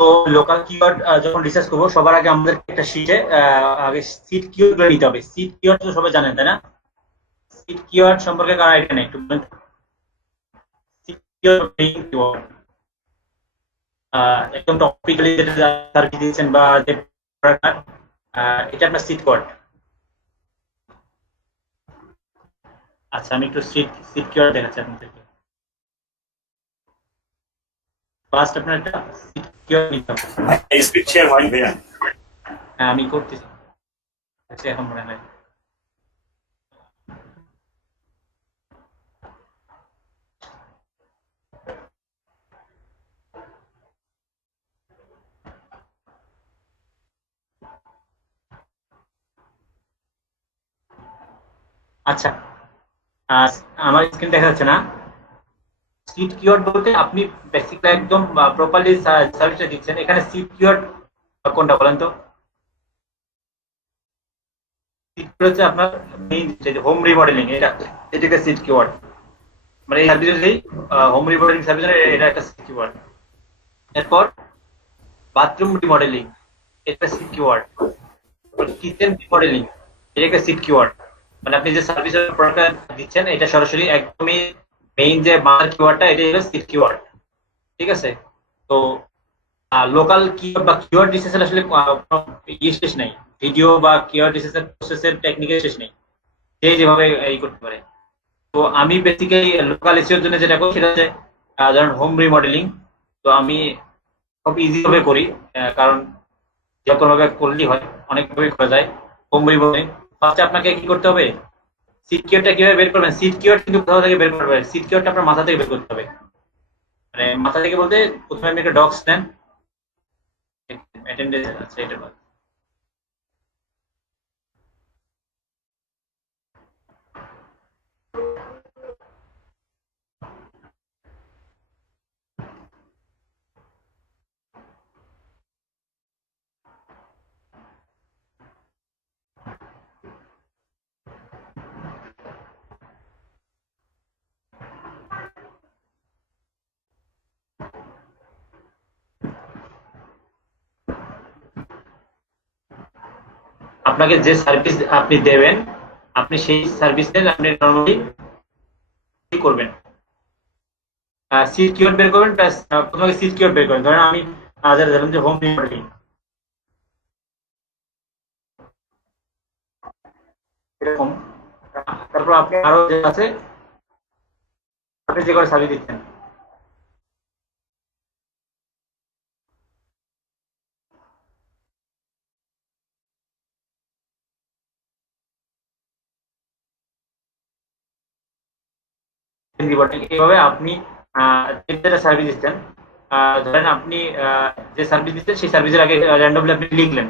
তো local keyword যখন research করবো সবার আগে আমাদের একটা শিটে আগে সিট কিওয়ার্ড গুলো নিতে হবে। সিট কিওয়ার্ড তো সবাই জানেন তাই না? সিট কিওয়ার্ড সম্পর্কে কার আইডিয়া নেই একটু বলেন। সিট কিওয়ার্ড একদম টপিক্যালি যেটা সার্ভিস দিয়েছেন বা যে এটা আপনার সিট কোড। আচ্ছা আমি একটু সিট সিট কিওয়ার্ড দেখাচ্ছি আপনাদেরকে। ফার্স্ট আপনার একটা সিট কিওয়ার্ড নিতে হবে। স্পিড শেয়ার হয় ভাইয়া। হ্যাঁ আমি করতেছি। আচ্ছা এখন মনে হয়। আচ্ছা আমার স্ক্রিন দেখা যাচ্ছে না? সিট কিওয়ার্ড বলতে আপনি বেসিক্যালি একদম প্রপারলি সার্ভিসটা দিচ্ছেন। এখানে সিট কিওয়ার্ড কোনটা বলেন তো? সিট কিওয়ার্ড হচ্ছে আপনার মেইন হোম রিমডেলিং, এটাকে সিট কিওয়ার্ড। মানে এই সার্ভিসের হোম রিমডেলিং সার্ভিসের এটা একটা সিট কিওয়ার্ড। এরপর বাথরুম রিমডেলিং, এটা সিট কিওয়ার্ড। কিচেন রিমডেলিং, এটা একটা সিট কিওয়ার্ড। মানে আপনি যে সার্ভিসের প্রোডাক্টটা দিচ্ছেন এটা সরাসরি একদমই মেইন যে মাদার কিওয়ার্ডটা এটা হলো সিট কিওয়ার্ড। ঠিক আছে? তো লোকাল কিওয়ার্ড বা কিওয়ার্ড রিসার্চ আসলে ইয়ে শেষ নাই। ভিডিও বা কিওয়ার্ড রিসার্চের প্রসেসের টেকনিকের শেষ নেই, যে যেভাবে এই করতে পারে। তো আমি বেসিক্যালি লোকাল এসিওর জন্য যেটা করি সেটা হচ্ছে ধরেন হোম রিমডেলিং। তো আমি খুব ইজি ভাবে করি, কারণ যে কোনো ভাবে করলেই হয়, অনেকভাবে করা যায়। হোম রিমডেলিং ফার্স্টে আপনাকে কি করতে হবে, সিট কিওয়ার্ডটা কিভাবে বের করবেন। সিট কিওয়ার্ড কিন্তু কোথাও থেকে বের করবে, সিট কিওয়ার্ডটা আপনার মাথা থেকে বের করতে হবে। মানে মাথা থেকে বলতে প্রথমে আপনি একটা ডক্স নেন, অ্যাটেন্ডেন্স আছে এটা বাদ। আপনাকে যে সার্ভিস আপনি দেবেন, আপনি সেই সার্ভিসের আপনি নরমালি কি করবেন, সিট কিওয়ার্ড বের করবেন প্লাস প্রথমে সিট কিওয়ার্ড বের করেন। ধরেন আমি যারা ধরেন যে হোম রিমডেলিং এরকম, তারপর আপনি আরো যে আছে আপনি যে করে সার্ভিস দিচ্ছেন এইভাবে আপনি যেটা সার্ভিস দিচ্ছেন, ধরেন আপনি যে সার্ভিস দিচ্ছেন সেই সার্ভিসের আগে র্যান্ডমলি আপনি লিখলেন।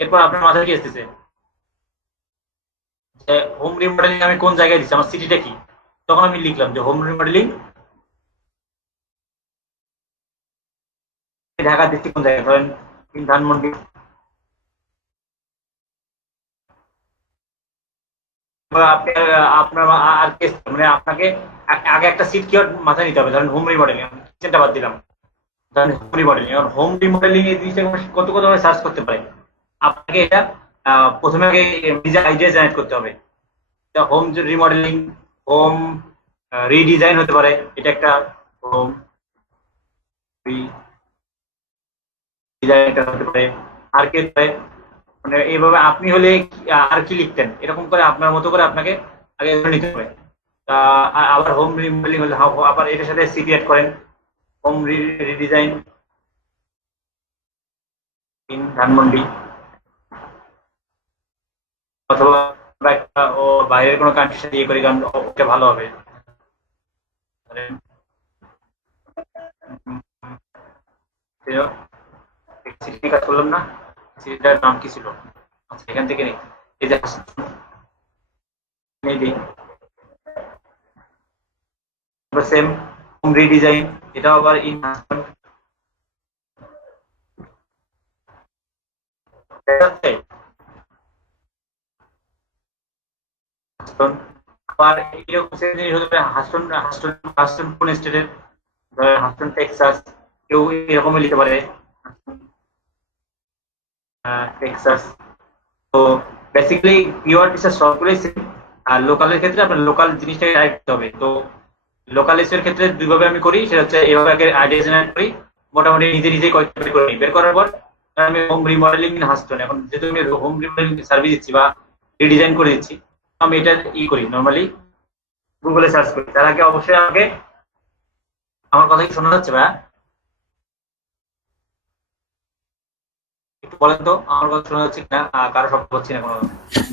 এরপর আপনার মাথায় কি আসতেছে যে হোম রিমডেলিং আমি কোন জায়গায় দিচ্ছি, আমার সিটিটা কি। তখন আমি লিখলাম যে হোম রিমডেলিং ঢাকা ডিস্ট্রিক্ট কোন জায়গায়, ধরেন ধানমন্ডি। আপনি আপনার আর মানে আপনাকে আগে একটা সিট কিওয়ার্ড মাথায় নিতে হবে। ধরেন হোম রিমডেলিং, কিচেনটা বাদ দিলাম, ধরেন হোম রিমডেলিং। এবার হোম রিমডেলিং এই জিনিসটা কত কত ভাবে সার্চ করতে পারে। আপনাকে এটা প্রথমে আগে নিজের আইডিয়া জেনারেট করতে হবে। হোম রিমডেলিং, হোম রিডিজাইন হতে পারে, এটা একটা হোম রিডিজাইন হতে পারে। আর কি হতে পারে, মানে এইভাবে আপনি হলে আর কি লিখতেন, এরকম করে আপনার মতো করে আপনাকে আগে নিতে হবে। আবার হোম রিমডেলিং হলে আবার এটার সাথে সিটি অ্যাড করেন, হোম রিডিজাইন ইন ধানমন্ডি, অথবা একটা ও বাইরের কোনো কান্ট্রির সাথে ইয়ে করি, কারণ ওটা ভালো হবে। সিটি কাজ করলাম না, সিটিটার নাম কি ছিল, আচ্ছা এখান থেকে নেই। এই যে সেম হোম রিডিজাইন, এটাও আবার ইন আবার এরকম জিনিস হতে পারে। হাস্টন হাস্টন হাস্টন কোন স্টেটের, হাস্টন টেক্সাস, কেউ এরকমই লিখতে পারে। টেক্সাস। তো বেসিক্যালি কিওয়ার্ড রিসার্চ সবগুলোই সেম। আর লোকালের ক্ষেত্রে আপনার লোকাল জিনিসটাকে টাইপ করতে হবে। তো লোকাল এর ক্ষেত্রে দুইভাবে আমি করি, সেটা হচ্ছে এভাবে আগে আইডিয়া জেনারেট করি, মোটামুটি নিজে নিজেই কয়েকটা বের করে নিই। বের করার পর আমি হোম রিমডেলিং ইন হাস্টন, এখন যেহেতু আমি হোম রিমডেলিং সার্ভিস দিচ্ছি বা রিডিজাইন করে দিচ্ছি, আমি এটা করি নর্মালি গুগলে সার্চ করি। তার আগে অবশ্যই আমাকে, আমার কথা কি শোনা যাচ্ছে ভাই? একটু বলেন তো আমার কথা শোনা যাচ্ছে কিনা, কারো শব্দ হচ্ছে না কোনো?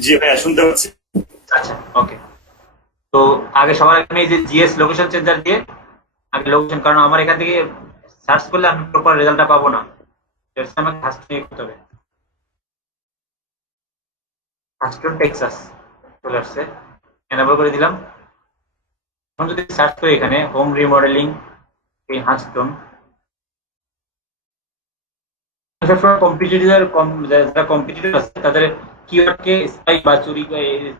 জি ভাইয়া, শুনতে পাচ্ছি। আচ্ছা, ওকে। তো আগে সবার আগে আমি এই যে জিএস লোকেশন চেঞ্জার দিয়ে আগে লোকেশন, কারণ আমার এখান থেকে সার্চ করলে আমি প্রপার রেজাল্টটা পাবো না, আমাকে হাস্টন করতে হবে। হাস্টন টেক্সাস চলে আসছে, এনাবল করে দিলাম। এখন যদি সার্চ করি এখানে হোম রিমডেলিং এই হাস্টন, সবসময় কম্পিটিটর যারা কম্পিটিটর আছে তাদের কিওয়ার্ডকে স্পাইক বা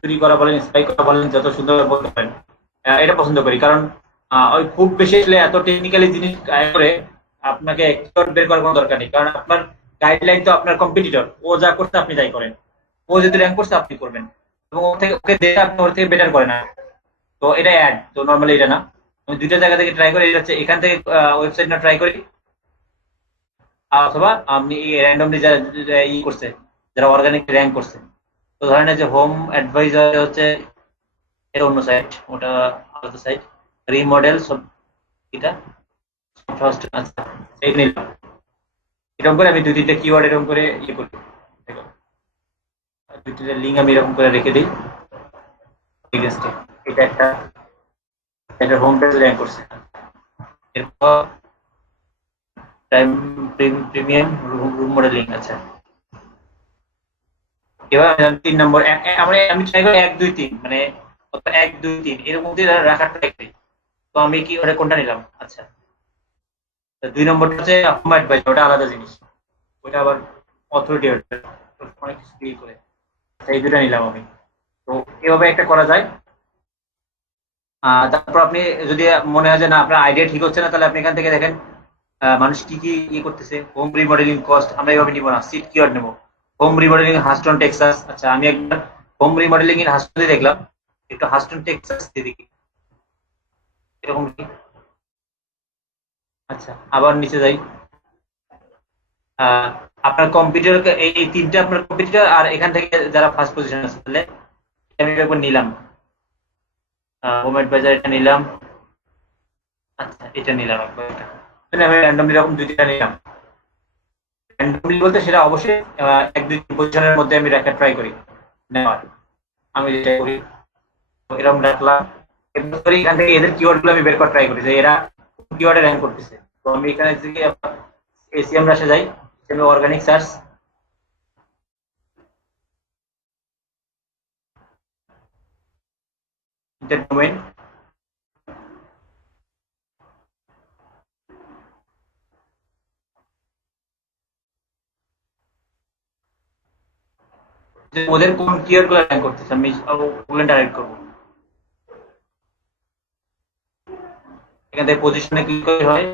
চুরি করা বলেন, স্পাইক করা বলেন, যত সুন্দর বলতে পারেন, এটা পছন্দ করি। কারণ ওই খুব বেশি আসলে এত টেকনিক্যালি জিনিস করে আপনাকে কিওয়ার্ড বের করার কোনো দরকার নেই, কারণ আপনার গাইডলাইন তো আপনার কম্পিটিটর, ও যা করছে আপনি তাই করেন, ও যদি র্যাঙ্ক করছে আপনি করবেন, এবং ওর থেকে ওকে দেখে আপনি ওর থেকে বেটার করেন না। তো এটা অ্যাড, তো নর্মালি এটা না। আমি দুইটা জায়গা থেকে ট্রাই করি, এটা হচ্ছে এখান থেকে ওয়েবসাইট না ট্রাই করি, অথবা আপনি র্যান্ডমলি যারা করছে, যারা অর্গানিক র্যাঙ্ক করছে। তো ধরেন যে হোম অ্যাডভাইজার হচ্ছে এটা অন্য সাইট, ওটা আলাদা সাইট, রিমডেল সব এটা ফার্স্ট। আচ্ছা, এই নিলাম। এরকম করে আমি দুই তিনটা কিওয়ার্ড এরকম করে করি, দুই তিনটা লিঙ্ক আমি এরকম করে রেখে দিই। ঠিক আছে, এটা একটা, এটা হোম পেজ র্যাঙ্ক করছে। এরপর প্রিমিয়াম রুম মডেলিং। আচ্ছা, এবার 3 নম্বর আমি ট্রাই করি 1 2 3, মানে 1 2 3 এর মধ্যে রাখার ট্রাই করি। তো আমি কি ওটা কোনটা নিলাম? আচ্ছা, 2 নম্বরটা হচ্ছে হোম অ্যাডভাইস, ওটা আলাদা জিনিস, ওটা আবার অথরিটি, অনেক কিছু ডিল করে। এই দুটা নিলাম আমি। তো এভাবে একটা করা যায়। তারপর আপনি যদি মনে হয় যে না আপনার আইডিয়া ঠিক হচ্ছে না, তাহলে আপনি এখান থেকে দেখেন মানুষ কি কি করতেছে। হোম রিমডেলিং কস্ট আমরা এইভাবে নিব না, সিট কিওয়ার্ড নেব। Home remodelling Houston Texas. আচ্ছা, আমি একবার হোম রিমডেলিং এর হাস্টন দিয়ে দেখলাম, একটু হাস্টন টেক্সাস দিয়ে দেখি এরকম কি। আচ্ছা, আবার নিচে যাই। আপনার কম্পিউটার, এই তিনটা আপনার কম্পিউটার, আর এখান থেকে যারা ফার্স্ট পজিশন আছে, তাহলে আমি একবার নিলাম হোম অ্যাডভাইজার, এটা নিলাম। আচ্ছা, এটা নিলাম একবার, এটা আমি র্যান্ডমলি এরকম 2 3টা নিলাম। র্যান্ডমলি বলতে সেটা অবশ্যই 1 2 3 পজিশনের মধ্যে আমি রাখার ট্রাই করি নেওয়ার। আমি যেটা করি এরকম রাখলাম। এরপর এখান থেকে এদের কিওয়ার্ড গুলো আমি বের করার ট্রাই করি যে এরা কিওয়ার্ডে র্যাঙ্ক করতেছে। তো আমি এখানে থেকে এসিএম রাশে যাই, অর্গানিক সার্চ, ডোমেইন, ওদের কোন কিওয়ার্ড গুলো র্যাঙ্ক করতেছে আমি ওগুলো ডাইরেক্ট করবো। এখান থেকে পজিশনে ক্লিক করে হয়,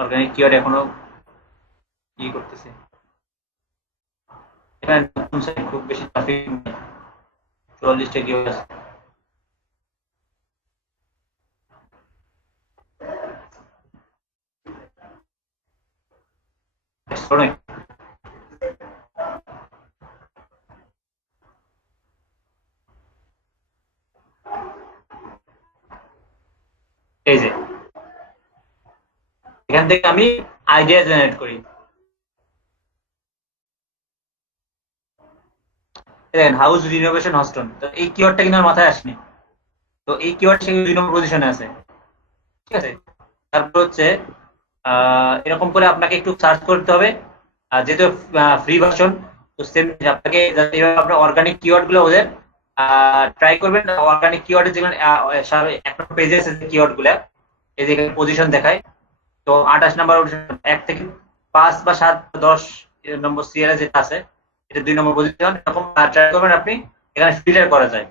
অর্গানিক কিওয়ার্ড এখনো কি করতেছে। এখানে খুব বেশি ট্রাফিক নেই, 44টা কিওয়ার্ড আছে। এই যে এখান থেকে আমি আইডিয়া জেনারেট করি। দেখেন হাউস রিনোভেশন হস্টন, তো এই কিওয়ার্ডটা কিন্তু আমার মাথায় আসেনি। তো এই কিওয়ার্ড সে 2 নম্বর পজিশনে আছে, ঠিক আছে। তারপর হচ্ছে এরকম করে আপনাকে একটু সার্চ করতে হবে, যেহেতু ফ্রি ভার্সন। তো সেম আপনাকে আপনার অর্গানিক কিওয়ার্ড গুলো ওদের ট্রাই করবেন। অর্গানিক কিওয়ার্ডের যেগুলো একটা পেজে আছে কিওয়ার্ড গুলা, এই যে পজিশন দেখায়। তো 28 নম্বর 1 থেকে 5 বা 7 10 নম্বর সিরিয়ালে যেটা আছে, এটা 2 নম্বর পজিশন। এরকম ট্রাই করবেন আপনি, এখানে ফিল্টার করা যায়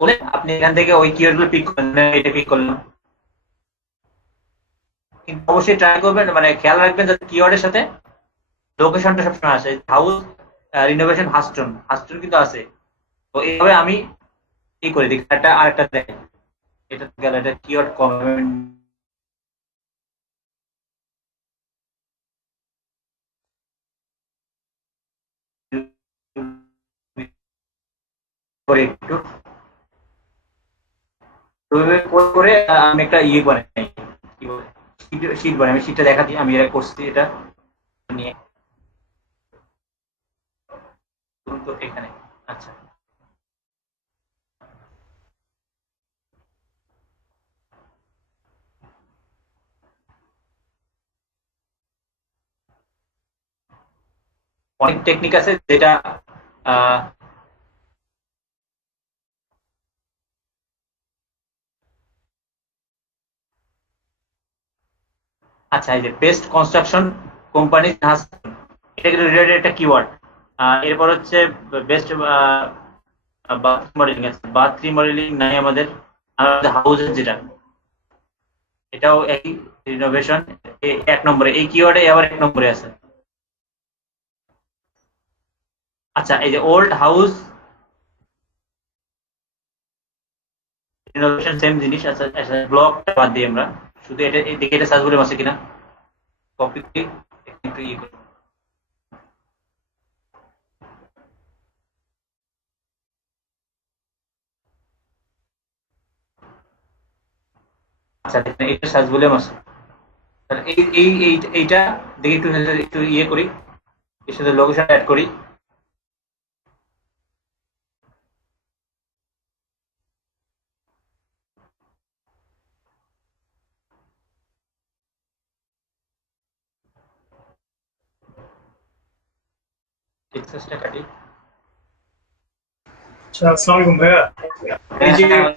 বলে আপনি এখান থেকে ওই কিওয়ার্ড গুলো পিক করলেন, এটা পিক করলাম, কিন্তু অবশ্যই ট্রাই করবেন, মানে খেয়াল রাখবেন যাতে কিওয়ার্ডের সাথে লোকেশনটা সবসময় আসে। হাউস রিনোভেশন হাস্টন, হাস্টন কিন্তু আছে। তো এইভাবে আমি ই করে দিই। একটা আরেকটা দেখেন, এটা গেল, এটা কিওয়ার্ড কমেন্ট করে একটু করে আমি একটা ইয়ে বানাই, কি বলে, শীট বানাই। আমি শীটটা দেখা দিই, আমি এটা করছি, এটা নিয়ে তো এখানে। আচ্ছা, অনেক টেকনিক আছে যেটা আহ, আচ্ছা, এই যে বেস্ট কনস্ট্রাকশন কোম্পানি, এটা কিন্তু রিলেটেড একটা কিওয়ার্ড। এরপর হচ্ছে বেস্ট বাথরুম মডেলিং আছে, বাথরুম মডেলিং নাই আমাদের। আমাদের হাউসের যেটা, এটাও একই, রিনোভেশন এক নম্বরে, এই কিওয়ার্ডে আবার এক নম্বরে আছে। আচ্ছা, এই যে ওল্ড হাউস রিনোভেশন সেম জিনিস। আচ্ছা আচ্ছা, ব্লকটা বাদ দিই আমরা, শুধু এটা এদিকে, এটা সার্চ বলে আছে কিনা কপি করি, একটু ইয়ে করি। আচ্ছা দেখেন, এটা সার্চ বলে আছে। তাহলে এইটা দেখি, একটু একটু ইয়ে করি, এর সাথে লোকেশন অ্যাড করি। টেক্সাসটা কাটি। আচ্ছা, আসসালামু আলাইকুম ভাইয়া। এই হ্যাঁ যে হ্যাঁ,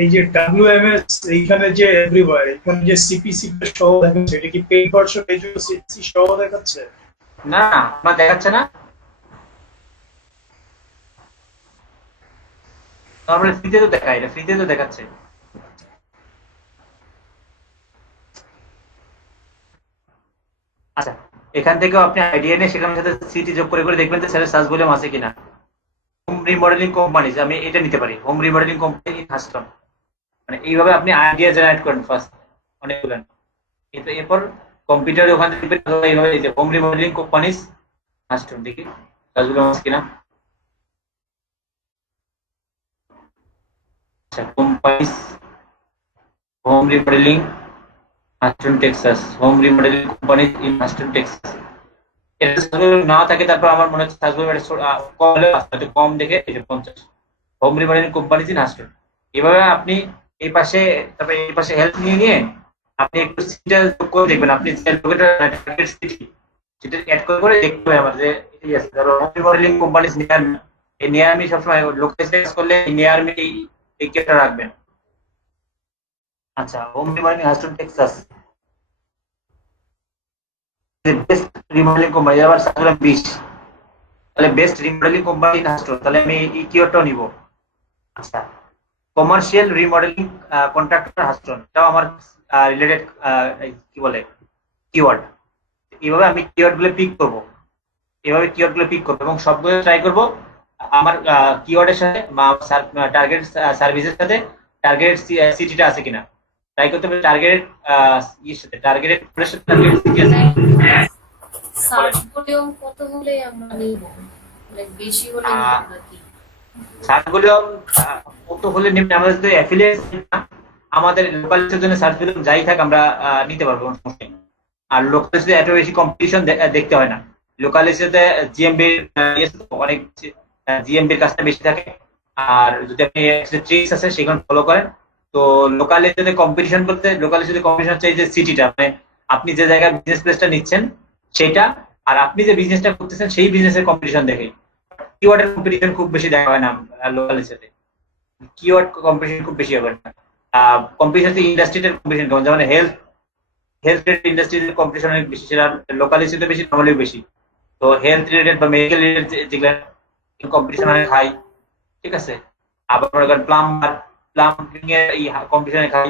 এই যে WMS এইখানে যে এভরিওয়্যার, এখানে যে সিপিসি সহ দেখাচ্ছে, এটা কি পেইড ভার্সন এই জন্য সিপিসি সহ দেখাচ্ছে? না না, আপনার দেখাচ্ছে না, নর্মালি ফ্রিতে তো দেখায়, এটা ফ্রিতে তো দেখাচ্ছে। আচ্ছা, এখান থেকেও আপনি আইডিয়া নিয়ে সেখানে সাথে সিটি যোগ করে করে দেখবেন যে স্যারের সার্চ ভলিউম আছে কিনা। হোম রিমডেলিং কোম্পানি, আমি এটা নিতে পারি, home remodelling company in Huston. মানে এইভাবে আপনি আইডিয়া জেনারেট করেন ফার্স্ট অনেকগুলো। কিন্তু এরপর কম্পিউটারে ওখানে দেখবেন এইভাবে, এই যে হোম রিমডেলিং কোম্পানিজ হাস্টন, দেখি সার্চ ভলিউম আছে কিনা। আচ্ছা, companies home remodelling Houston Texas, home remodelling companies in Houston Texas. এটা না থাকে, তারপর আমার মনে হচ্ছে সার্চ ভলিউম কম হলে হয়তো কম দেখে এই যে 50 home remodelling companies in Huston. এভাবে আপনি এই পাশে, তারপরে এই পাশে হেল্প নিয়ে নিয়ে আপনি একটু সিটা করে দেখবেন, আপনি টার্গেট সিটি সেটা অ্যাড করে করে দেখতে হবে আমার যে এটাই আছে। ধরো home remodelling companies near me, এই নিয়ার মি সবসময় লোকেশন করলে নিয়ার মি এই কেটা রাখবেন। আচ্ছা, home remodelling Houston Texas, best remodelling company, আবার সার্চ 20, তাহলে best remodelling company in Houston, তাহলে আমি এই কিওয়ার্ডটাও নিব। আচ্ছা, কমার্শিয়াল রিমডেলিং কন্ট্রাক্টর হাস্টন, এটাও আমার রিলেটেড কি বলে কিওয়ার্ড। এইভাবে আমি কিওয়ার্ড গুলো পিক করবো, এভাবে কিওয়ার্ড গুলো পিক করবো এবং সবগুলো ট্রাই করব আমার কিওয়ার্ডের সাথে, টার্গেট সার্ভিসের সাথে টার্গেট সিটিটা আছে কিনা ট্রাই করতে হবে। টার্গেট ইয়ের সাথে, টার্গেট টার্গেট সিটি আছে। বলেন। সার্চ ভলিউম কত হলে আমরা নিব? লাইক বেশি হলে নিব আহ, নাকি? সার্চ ভলিউম কত হলে নেবেন, আমাদের যদি অ্যাফিলিয়েট না, আমাদের লোকালিটির জন্য সার্চ ভলিউম যাই থাক আমরা নিতে পারবো, কোনো সমস্যা নেই। আর লোকালিটিতে এত বেশি কম্পিটিশন দেখতে হয় না। লোকালিটিতে জিএমবি অনেক, জিএমবির কাজটা বেশি থাকে। আর যদি আপনি ট্রিক্স আছে সেখানে ফলো করেন, তো লোকালিটিতে কম্পিটিশন বলতে, লোকালিটিতে কম্পিটিশন হচ্ছে এই যে সিটিটা, মানে আপনি যে জায়গায় বিজনেস প্লেসটা নিচ্ছেন সেটা, আর আপনি যে বিজনেসটা করতেছেন সেই বিজনেসের কম্পিটিশন দেখে। কিওয়ার্ডের কম্পিটিশন খুব বেশি দেখা হয় না লোকালিটিতে, কিওয়ার্ড কম্পিটিশন খুব বেশি হবে না। কম্পিটিশন ইন্ডাস্ট্রিতে কম্পিটিশন কম, যেমন হেলথ, হেলথ রিলেটেড ইন্ডাস্ট্রির কম্পিটিশন অনেক বেশি, সেটা লোকালিটিতে বেশি, নর্মালিও বেশি। তো হেলথ রিলেটেড বা মেডিকেল রিলেটেড যেগুলো কম্পিটিশন অনেক হাই, ঠিক আছে। আবার মনে করেন প্লাম্বার, প্লাম্বিং এর এই কম্পিটিশনে হাই।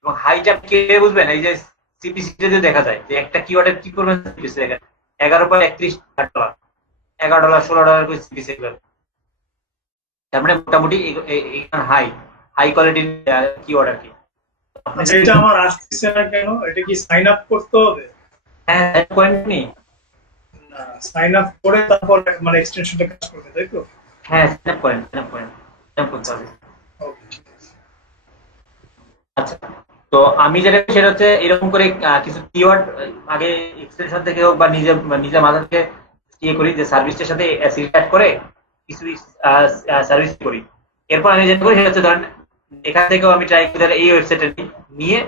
এবং হাইটা কে বুঝবেন, এই যে সিপিসি যদি দেখা যায় যে একটা কিওয়ার্ডের কি পরিমাণ সিপিসি দেখেন, $11.31, $11, $16 করে সিপিসি। তার মানে মোটামুটি হাই হাই কোয়ালিটির কিওয়ার্ড আর কি। আচ্ছা, এটা আমার আসতেছে না কেন? এটা কি সাইন আপ করতে হবে? হ্যাঁ, করেননি? না, সাইন আপ করে তারপর মানে এক্সটেনশনটা কাজ করবে, তাই তো? হ্যাঁ, সাইন আপ করেন, সাইন আপ করতে হবে। ওকে, ঠিক আছে। আচ্ছা, তো আমি যেটা সেটা হচ্ছে এরকম করে কিছু কিওয়ার্ড আগে এক্সটেনশন থেকে হোক বা নিজের মাথা থেকে ইয়ে করি, যে সার্ভিসটার সাথে অ্যাড করে কিছু সার্ভিস করি। এরপর আমি যেটা করি সেটা হচ্ছে ধরেন এখান থেকেও আমি ট্রাই করি এই ওয়েবসাইটে নিয়ে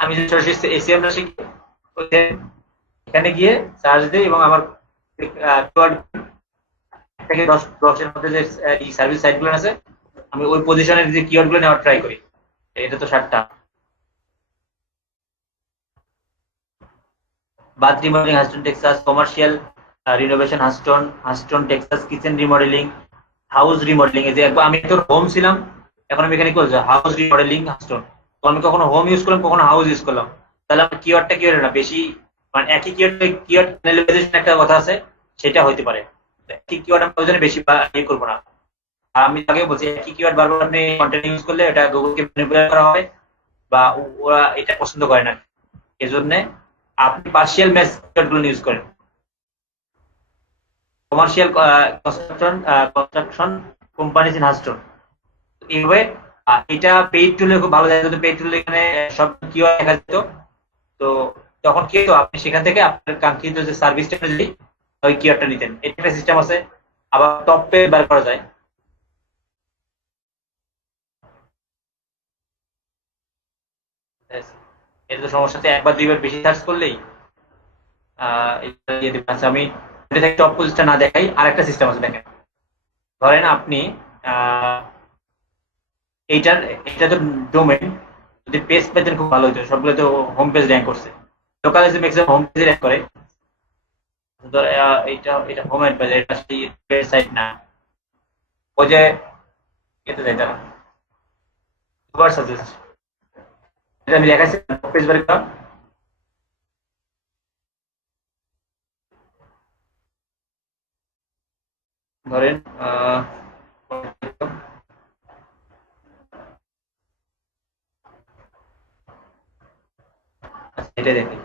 আমি যে সরাসরি এসিএমটা শিখি, এখানে গিয়ে সার্চ দিই এবং আমার কিওয়ার্ড থেকে 10-এর মধ্যে যে এই সার্ভিস সাইটগুলো আছে আমি ওই পজিশনের যে কিওয়ার্ডগুলো নেওয়ার ট্রাই করি। এটা তো 7টা। Bath remodelling Houston Texas, commercial renovation Houston Texas, kitchen remodelling, house remodelling. এই যে আমি তো হোম ছিলাম, এখন আমি এখানে কি বলছি হাউস রিমডেলিং হাস্টন। তো আমি কখনো হোম ইউজ করলাম, কখনো হাউস ইউজ করলাম, তাহলে আমার কিওয়ার্ডটা কি হলো না বেশি, মানে একই কিওয়ার্ড চ্যানেলাইজেশন একটা কথা আছে, সেটা হইতে পারে। একই কিওয়ার্ড আমি ওই জন্য বেশি ইয়ে করবো না। আর আমি আগে বলছি একই কিওয়ার্ড বারবার আপনি কন্টেন্ট ইউজ করলে এটা গুগলকে ম্যানিপুলেট করা হয় বা ওরা এটা পছন্দ করে না। এজন্য আপনি পার্শিয়াল ম্যাচ কিওয়ার্ডগুলো ইউজ করেন। Commercial construction companies in Huston, এইভাবে এটা পেইড টুলে খুব ভালো যায়। যদি পেইড টুলে এখানে সব কিওয়ার্ড দেখা যেত, তো তখন কি হতো আপনি সেখান থেকে আপনার কাঙ্ক্ষিত যে সার্ভিসটা অনুযায়ী ওই কিওয়ার্ডটা নিতেন। এটা একটা সিস্টেম আছে। আবার টপ পে বার করা যায়। এটা তো সমস্যা, একবার দুইবার বেশি সার্চ করলেই আচ্ছা, আমি টপ পজিশনটা না দেখাই, আর একটা সিস্টেম আছে দেখেন। ধরেন আপনি এটা তো ডোমেইন, যদি পেজ পেতেন খুব ভালো হতো, সবগুলো তো হোম পেজ র্যাঙ্ক করছে। লোকাল যে ম্যাক্সিমাম হোম পেজ র্যাঙ্ক করে। ধর এটা হোম পেজ, এটা পেজ সাইট না, ওই যে এতে যায় তারা সুপার সাজেস্ট। এটা আমি দেখাচ্ছি পেজ বার করা। ধরেন আচ্ছা, এটা দেখি।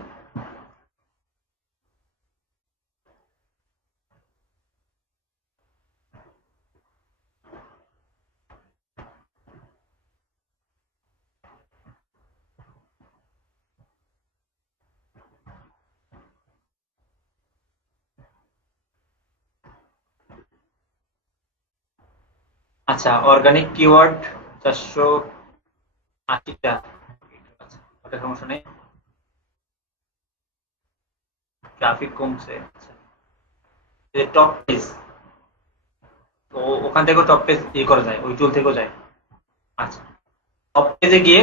আচ্ছা, অর্গানিক কিওয়ার্ড 480টা, ওটা সমস্যা নেই। ট্রাফিক কমছে। টপ পেজ, তো ওখান থেকেও টপ পেজ ইয়ে করা যায়, ওই টুল থেকেও যায়। আচ্ছা, টপ পেজে গিয়ে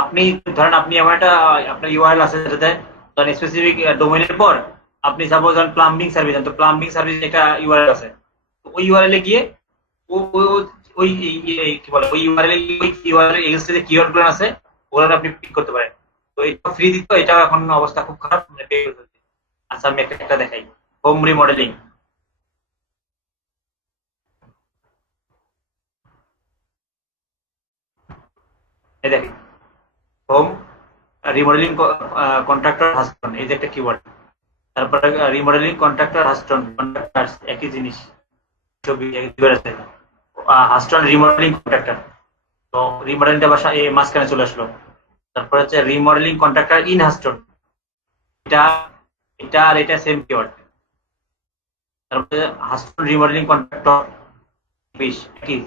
আপনি ধরেন আপনি আমার একটা আপনার ইউআরএল আছে যেটাতে ধরেন স্পেসিফিক ডোমেইনের পর আপনি সাপোজ ধরেন প্লাম্বিং সার্ভিস, তো প্লাম্বিং সার্ভিস একটা ইউআরএল আছে, ওই ইউআরএল এ গিয়ে ওই কি বলে ওই ইউআরএল এগেইনস্ট যে কিওয়ার্ড গুলো আছে ওগুলো আপনি পিক করতে পারেন। তো এটা ফ্রি দিত, এটা এখন অবস্থা খুব খারাপ, মানে পে করতে হচ্ছে। আচ্ছা, আমি একটা দেখাই, হোম রিমডেলিং। এই দেখেন হোম রিমডেলিং কন্ট্রাক্টর হাস্টন, এই যে একটা কিওয়ার্ড। তারপরে রিমডেলিং কন্ট্রাক্টর হাস্টন, কন্ট্রাক্টরস একই জিনিস, ছবি আছে। হাস্টন রিমডেলিং কন্ট্রাক্টর, তো রিমডেলিংটা বাসা এই মাঝখানে চলে আসলো। তারপর হচ্ছে রিমডেলিং কন্ট্রাক্টর ইন হাস্টন, এটা এটা আর এটা সেম কিওয়ার্ড। তারপরে হাস্টন রিমডেলিং কন্ট্রাক্টর 20 একই,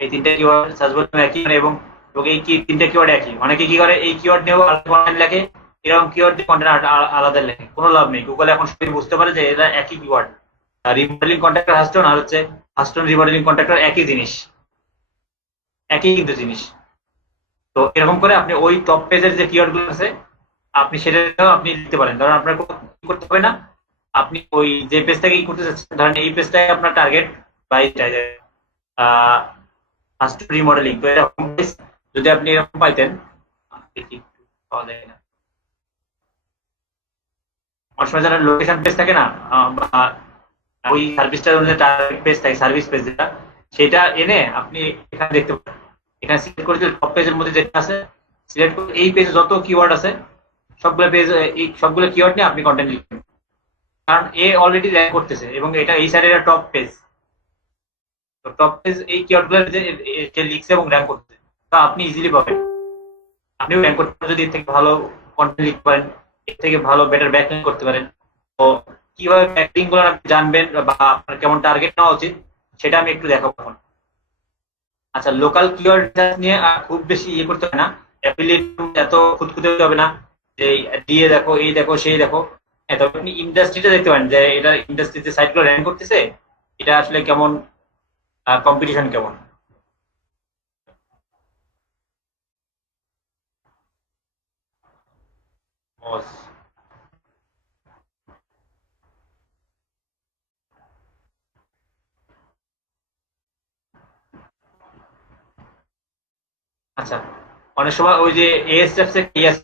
এই তিনটা কিওয়ার্ড সার্চ করতে একই, এবং এই তিনটা কিওয়ার্ড একই। অনেকে কি করে এই কিওয়ার্ড নিয়েও আলাদা কন্টেন্ট লেখে, এরকম কিওয়ার্ড দিয়ে কন্টেন্ট আলাদা লেখে, কোনো লাভ নেই। গুগল এখন সবাই বুঝতে পারে যে এরা একই কিওয়ার্ড। রিমডেলিং কন্ট্রাক্টর হাস্টন আর হচ্ছে হাস্টন রিমডেলিং কন্ট্রাক্টর একই জিনিস, একই কিন্তু জিনিস। তো এরকম করে আপনি ওই টপ পেজের যে কিওয়ার্ড গুলো আছে আপনি সেটাও আপনি দিতে পারেন। ধরেন আপনার কি করতে হবে না, আপনি ওই যে পেজ থেকে কি করতে চাচ্ছেন, ধরেন এই পেজটাই আপনার টার্গেট বা হাস্টন রিমডেলিং, তো এটা হোম পেজ যদি আপনি এরকম পাইতেন, দেখি একটু পাওয়া যায় না। অনেক সময় যারা লোকেশন পেজ থাকে না, বা ওই সার্ভিসটার অনুযায়ী টার্গেট পেজ থাকে, সার্ভিস পেজ যেটা, সেটা এনে আপনি এখানে দেখতে পারেন। এখানে সিলেক্ট করে দিলে টপ পেজের মধ্যে যেটা আছে, সিলেক্ট করে এই পেজে যত কিওয়ার্ড আছে সবগুলো পেজ, এই সবগুলো কিওয়ার্ড নিয়ে আপনি কন্টেন্ট লিখবেন। কারণ এ অলরেডি র্যাঙ্ক করতেছে এবং এটা এই সাইডের টপ পেজ। তো টপ পেজ এই কিওয়ার্ড গুলো যে লিখছে এবং র্যাঙ্ক করতেছে, তা আপনি ইজিলি পাবেন। আপনিও র্যাঙ্ক করতে পারেন যদি এর থেকে ভালো কন্টেন্ট লিখতে পারেন, এর থেকে ভালো বেটার ব্যাকলিং করতে পারেন। তো কিভাবে ব্যাকলিং গুলো আপনি জানবেন বা আপনার কেমন টার্গেট নেওয়া উচিত সেটা আমি একটু দেখাবো এখন। আচ্ছা, লোকাল কিওয়ার্ড নিয়ে খুব বেশি ইয়ে করতে হবে না, অ্যাফিলিয়েট এত খুঁতখুঁতে হতে হবে না যে দিয়ে দেখো, এই দেখো, সেই দেখো। হ্যাঁ, তবে আপনি ইন্ডাস্ট্রিটা দেখতে পারেন যে এটা ইন্ডাস্ট্রিতে সাইটগুলো র্যাঙ্ক করতেছে, এটা আসলে কেমন, কম্পিটিশন কেমন। বস। আচ্ছা, অনেক সময় ওই যে এএসএফএস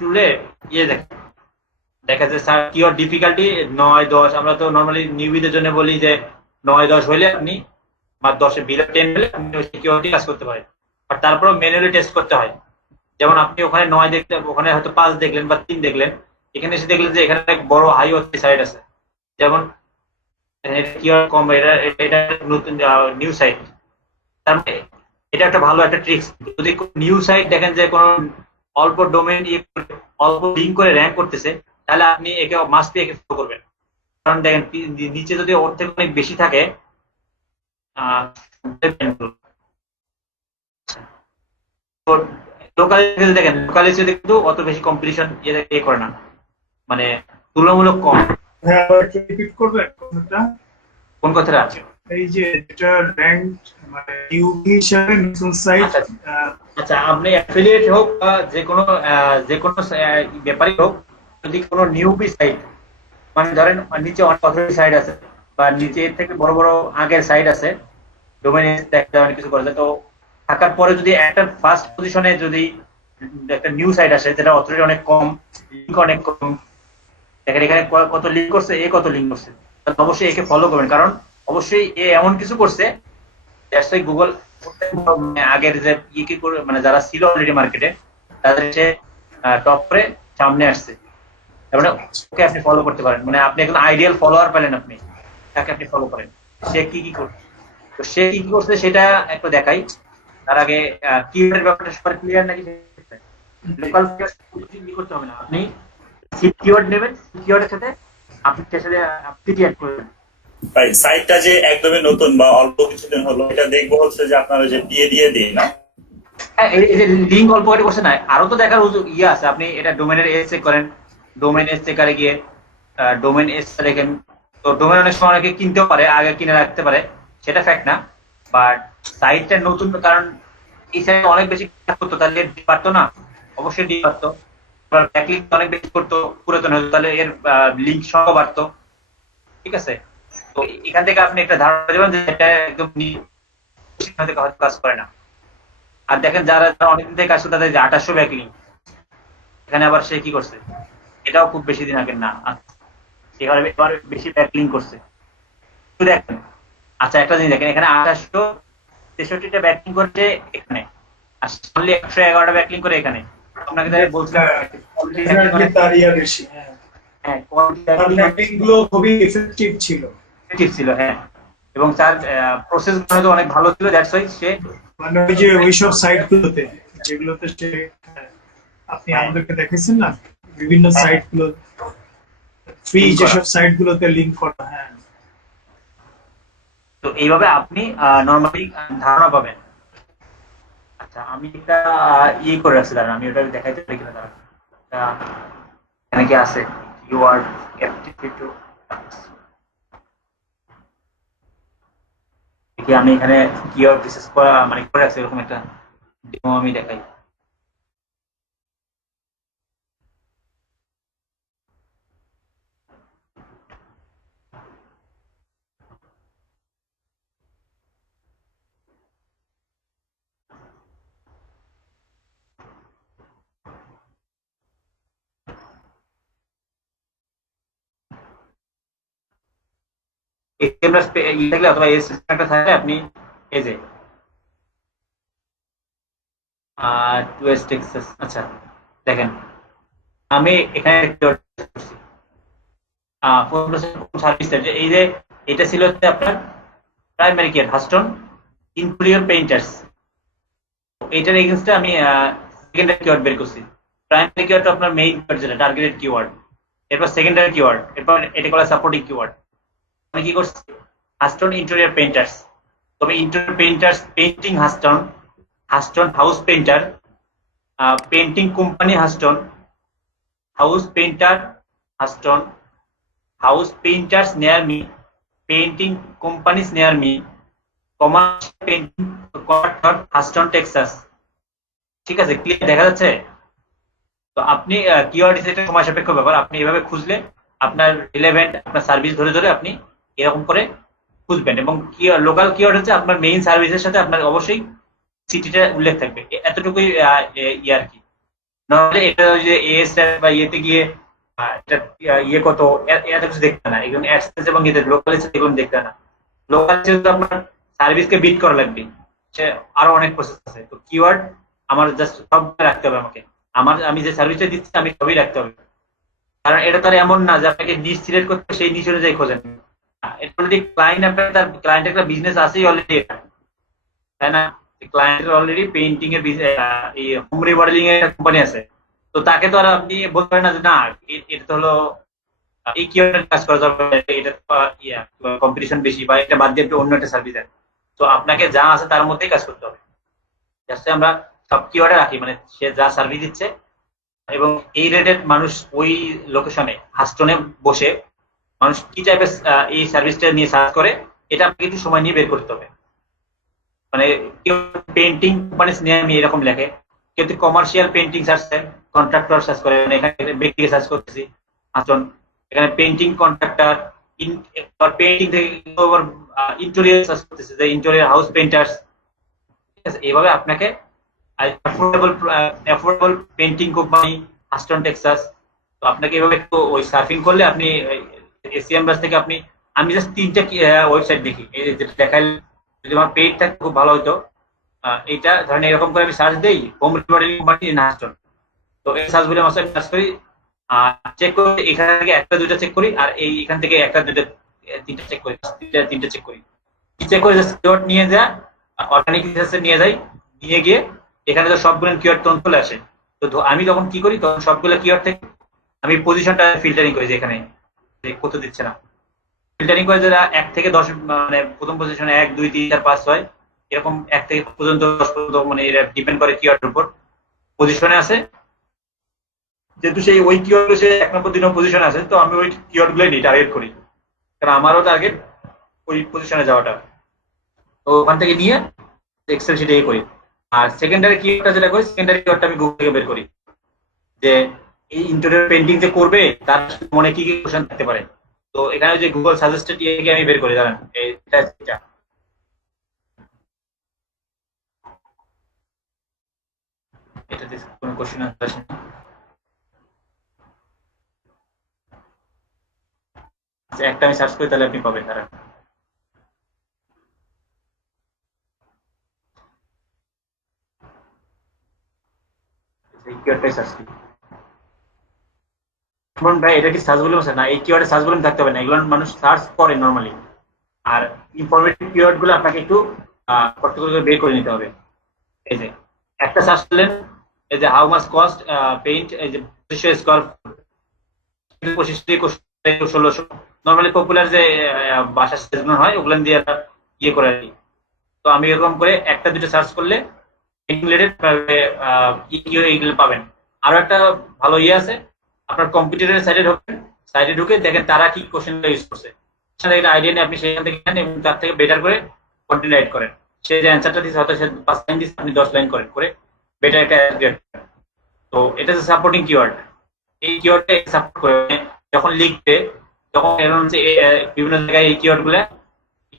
টুলে ইয়ে দেখে, দেখা যায় স্যার কিওয়ার্ড ডিফিকাল্টি 9-10, আমরা তো নর্মালি নিউবিদের জন্য বলি যে 9-10 হলে আপনি, বা 10-এর বিলো 10 হলে আপনি ওই সিকিউরিটি কাজ করতে পারেন। আর তারপরেও ম্যানুয়ালি টেস্ট করতে হয়। যেমন আপনি ওখানে 9 দেখতে, ওখানে হয়তো 5 দেখলেন বা 3 দেখলেন, এখানে এসে দেখলেন যে এখানে এক বড় হাই সাইড আছে। যেমন কিওয়ার্ড কম, এটা এটা নতুন নিউ সাইট, তার মানে এটা একটা ভালো একটা ট্রিক্স। যদি নিউ সাইট দেখেন যে কোনো অল্প ডোমেইন অল্প লিঙ্ক করে র্যাঙ্ক করতেছে, তাহলে আপনি একে মাস্ট বি একে ফলো করবেন। কারণ দেখেন নিচে যদি ওর থেকে অনেক বেশি থাকে, লোকালি দেখেন, লোকালি কিন্তু অত বেশি কম্পিটিশন ইয়ে করে না, মানে তুলনামূলক কম। হ্যাঁ, আবার একটু রিপিট করবেন কোনটা? কোন কথাটা? এই যে এটা র্যাঙ্ক, মানে নিউবি হিসাবে নতুন সাইট। আচ্ছা আচ্ছা, আপনি অ্যাফিলিয়েট হোক বা যে কোনো ব্যাপারই হোক, যদি কোনো নিউবি সাইট, মানে ধরেন নিচে অনেক অথরিটি সাইট আছে বা নিচে এর থেকে বড় বড় আগের সাইট আছে, ডোমেইন দেখা অনেক কিছু করা যায়, তো থাকার পরে যদি একটা ফার্স্ট পজিশনে যদি একটা নিউ সাইট আসে যেটা অথরিটি অনেক কম, লিঙ্ক অনেক কম, দেখেন এখানে কত লিঙ্ক করছে, এ কত লিঙ্ক করছে, তাহলে অবশ্যই একে ফলো করবেন। কারণ অবশ্যই এ এমন কিছু করছে, গুগল আগের যে ইয়ে কি করে, মানে যারা ছিল অলরেডি মার্কেটে তাদের সে টপ করে সামনে আসছে। তার মানে ওকে আপনি ফলো করতে পারেন, মানে আপনি একজন আইডিয়াল ফলোয়ার পেলেন, আপনি তাকে আপনি ফলো করেন। সে কি কি করছে, তো সে কি কি করছে সেটা একটু দেখাই। তার আগে কিওয়ার্ডের ব্যাপারটা সবার ক্লিয়ার নাকি? লোকাল কি করতে হবে না, আপনি সিট কিওয়ার্ড নেবেন, কিওয়ার্ডের সাথে আপনি সাথে পিটি অ্যাড করবেন। ভাই সাইটটা যে একদমই নতুন বা অল্প কিছুদিন হলো, এটা দেখবো হচ্ছে যে আপনারা যে দিয়ে দিই না। হ্যাঁ, এই যে লিঙ্ক অল্প করে বসে না, আরো তো দেখার ইয়ে আছে। আপনি এটা ডোমেনের এস চেক করেন, ডোমেন এস চেকারে গিয়ে ডোমেন এস দেখেন। তো ডোমেন অনেক সময় অনেকে কিনতেও পারে, আগে কিনে রাখতে পারে, সেটা ফ্যাক্ট না। বাট সাইটটা নতুন, কারণ এই সাইটে অনেক বেশি কাজ করতো, তাহলে পারতো না, অবশ্যই দিয়ে পারতো। ব্যাকলিঙ্ক অনেক বেশি করতো, পুরাতন হতো, তাহলে এর লিঙ্ক সংখ্যা বাড়তো। ঠিক আছে, তো এখান থেকে আপনি একটা ধারণা দেবেন যে এটা একদম কাজ করে না। আর দেখেন যারা অনেকদিন থেকে কাজ করতে, তাদের 2800 ব্যাকলিং, এখানে আবার সে কি করছে, এটাও খুব বেশি দিন আগের না, এখানে এবার বেশি ব্যাকলিং করছে। দেখেন, আচ্ছা একটা জিনিস দেখেন, এখানে 2863টা ব্যাকলিং করছে এখানে, আর অনলি 111টা ব্যাকলিং করে এখানে। আপনাকে তাই বলছিলাম তারিয়া বেশি। হ্যাঁ, হ্যাঁ, ব্যাকলিং গুলো খুবই এফেক্টিভ ছিল। ছিল, হ্যাঁ, এবং তার প্রসেস গুলো অনেক ভালো ছিল, দ্যাটস ওয়াই সে, মানে ওই যে ওইসব সাইট গুলোতে যেগুলোতে সে, আপনি আমাদেরকে দেখেছেন না বিভিন্ন সাইট গুলো, ফ্রি যেসব সাইট গুলোতে লিংক করা। হ্যাঁ, তো এইভাবে আপনি নর্মালি ধারণা পাবেন। আচ্ছা, আমি একটা ইয়ে করে রাখছি, দাঁড়ান আমি ওটা দেখাইতে পারি কিনা, দাঁড়ান এখানে কি আছে, ইউ আর অ্যাপ্টিটিউড টু, দেখি আমি এখানে কিওয়ার্ড বিশেষ করে মানে করে রাখছি, এরকম একটা ডেমো আমি দেখাই। এসএমএস ই থাকলে অথবা এস একটা থাকলে আপনি এই যে ওয়েস্ট টেক্সাস, আচ্ছা দেখেন আমি এখানে সার্ভিসটা এই যে এটা ছিল হচ্ছে আপনার primary care Houston interior painters, এইটার এগেইনস্টে আমি সেকেন্ডারি কিওয়ার্ড বের করছি। প্রাইমারি কিওয়ার্ড আপনার মেইন কিওয়ার্ড যেটা টার্গেটেড কিওয়ার্ড, এরপর সেকেন্ডারি কিওয়ার্ড, এরপর এটা করা সাপোর্টিং কিওয়ার্ড। আমি কি করছি হাস্টন ইন্টেরিয়র পেইন্টার্স, তবে interior painters painting Houston, Houston house painter, painting company Houston, house painter Houston, house painters near me, painting companies near me, commercial painting Houston Texas. ঠিক আছে, clear দেখা যাচ্ছে? তো আপনি কিওয়ার্ড এটা সময় সাপেক্ষ ব্যাপার, আপনি এভাবে খুঁজলে আপনার রিলেভেন্ট আপনার সার্ভিস ধরে ধরে আপনি এরকম করে খুঁজবেন। এবং লোকাল কিওয়ার্ড হচ্ছে আপনার মেইন সার্ভিসের সাথে আপনার অবশ্যই সিটিটা উল্লেখ থাকবে, এতটুকুই ইয়ে আর কি। নাহলে এটা ওই যে এস বা ইয়েতে গিয়ে এটা ইয়ে কত এত কিছু দেখতে না, এগুলো অ্যাডসেন্স এবং এদের লোকাল এগুলো দেখতে না। লোকাল আপনার সার্ভিসকে বিট করা লাগবে, সে আরো অনেক প্রসেস আছে। তো কিওয়ার্ড আমার জাস্ট সব রাখতে হবে আমাকে, আমি যে সার্ভিসটা দিচ্ছি আমি সবই রাখতে হবে, কারণ এটা তার এমন না যে আপনাকে নিচ সিলেক্ট করতে সেই নিচ অনুযায়ী খোঁজেন। এটা অলরেডি ক্লায়েন্ট আপনার তার ক্লায়েন্ট একটা বিজনেস আছেই অলরেডি, তাই না? ক্লায়েন্টের অলরেডি পেইন্টিং এর হোম রিমডেলিং এর একটা কোম্পানি আছে, তো তাকে তো আর আপনি বলতে পারেন না যে না এটা তো হলো এই কিওয়ার্ডের কাজ করা যাবে, এটা কম্পিটিশন বেশি বা এটা বাদ দিয়ে অন্য একটা সার্ভিস আছে। তো আপনাকে যা আছে তার মধ্যেই কাজ করতে হবে। জাস্ট আমরা সব কিওয়ার্ডে রাখি, মানে সে যা সার্ভিস দিচ্ছে এবং এই রেটেড মানুষ ওই লোকেশনে হাস্টনে বসে মানুষ কি টাইপের এই সার্ভিসটা নিয়ে সার্চ করে, এটা আপনাকে একটু সময় নিয়ে বের করতে হবে। মানে কেউ পেইন্টিং কোম্পানি নিয়ে আমি এরকম লেখে, কেউ কমার্শিয়াল পেইন্টিং সার্চ করে, কন্ট্রাক্টর সার্চ করে, মানে এখানে ব্যক্তিকে সার্চ করতেছি হাস্টন, এখানে পেইন্টিং কন্ট্রাক্টর, পেইন্টিং থেকে ইন্টেরিয়র সার্চ করতেছি যে ইন্টেরিয়র হাউস পেইন্টার্স। ঠিক আছে, এইভাবে আপনাকে affordable painting company Huston Texas, তো আপনাকে এভাবে একটু ওই সার্ফিং করলে আপনি এসিএম ব্রাশ থেকে আপনি, আমি জাস্ট 3টা ওয়েবসাইট দেখি, এই যেটা দেখাই যদি আমার পেইড থাকতে খুব ভালো হতো। এইটা ধরেন এরকম করে আমি সার্চ দিই home remodelling company in Huston, তো এই সার্চ বলে আমার সার্চ করি, চেক করি এখান থেকে একটা দুইটা চেক করি, আর এই এখান থেকে একটা দুইটা তিনটা চেক করি, তিনটা চেক করি, চেক করে জাস্ট কিওয়ার্ড নিয়ে যা অর্গানিক রিসার্চে নিয়ে যাই, নিয়ে গিয়ে এখানে তো সবগুলো কিওয়ার্ড তখন চলে আসে। তো আমি তখন কি করি, তখন সবগুলো কিওয়ার্ড থেকে আমি পজিশনটা ফিল্টারিং করি যে এখানে কত দিচ্ছে না, ফিল্টারিং করে যারা 1 থেকে 10 মানে প্রথম পজিশনে 1 2 3 4 5 6 এরকম 1 থেকে পর্যন্ত 10 পর্যন্ত, মানে এটা ডিপেন্ড করে কিওয়ার্ডের উপর পজিশনে আছে। যেহেতু সেই ওই কিওয়ার্ড সে 1 নম্বর 2 নম্বর পজিশনে আছে, তো আমি ওই কিওয়ার্ড গুলো নিয়ে টার্গেট করি, কারণ আমারও টার্গেট ওই পজিশনে যাওয়াটা। তো ওখান থেকে নিয়ে এক্সেল শিটে করি। আর সেকেন্ডারি কিওয়ার্ডটা যেটা করি, সেকেন্ডারি কিওয়ার্ডটা আমি গুগল থেকে বের করি যে এই ইন্টেরিয়র পেইন্টিং যে করবে তার মনে কি কি কোশ্চেন থাকতে পারে। তো এখানে যে গুগল সাজেস্টেড ইয়েকে আমি বের করি, জানেন এটা এটাতে কোনো কোশ্চেন আসে না। আচ্ছা, একটা আমি সার্চ করি তাহলে আপনি পাবেন। তারা কিওয়ার্ডটাই সার্চ করি। ভাই এটা কি সার্চ ভলিউম আছে না? এই কিওয়ার্ডে সার্চ ভলিউম থাকতে হবে না, এগুলো মানুষ সার্চ করে নরমালি। আর ইনফরমেটিভ কিওয়ার্ড গুলো আপনাকে একটু কষ্ট করে বের করে নিতে হবে। এই যে একটা সার্চ করলেন, এই যে হাউ মাচ কস্ট পেইন্ট, এই যে 2500 স্কয়ার, 2500 1600 নরমালি পপুলার যে বাসা সাইজগুলো হয় ওগুলো দিয়ে ইয়ে করে আর কি। তো আমি এরকম করে একটা দুটো সার্চ করলে এইগুলো পাবেন। আরো একটা ভালো ইয়ে আছে, আপনার কম্পিউটারের সাইডে ঢুকে দেখেন তারা কি কোশ্চেন ইউজ করছে, একটা আইডিয়া নিয়ে আপনি সেখান থেকে নেন এবং তার থেকে বেটার করে কন্টেন্ট রাইট করেন। সে যে অ্যান্সারটা দিচ্ছে হয়তো সে 5 লাইন দিচ্ছে, আপনি 10 লাইন করেন করে বেটার একটা। তো এটা হচ্ছে সাপোর্টিং কিওয়ার্ড। এই কিওয়ার্ডটা সাপোর্ট করে যখন লিখবে তখন বিভিন্ন জায়গায় এই কিওয়ার্ড গুলো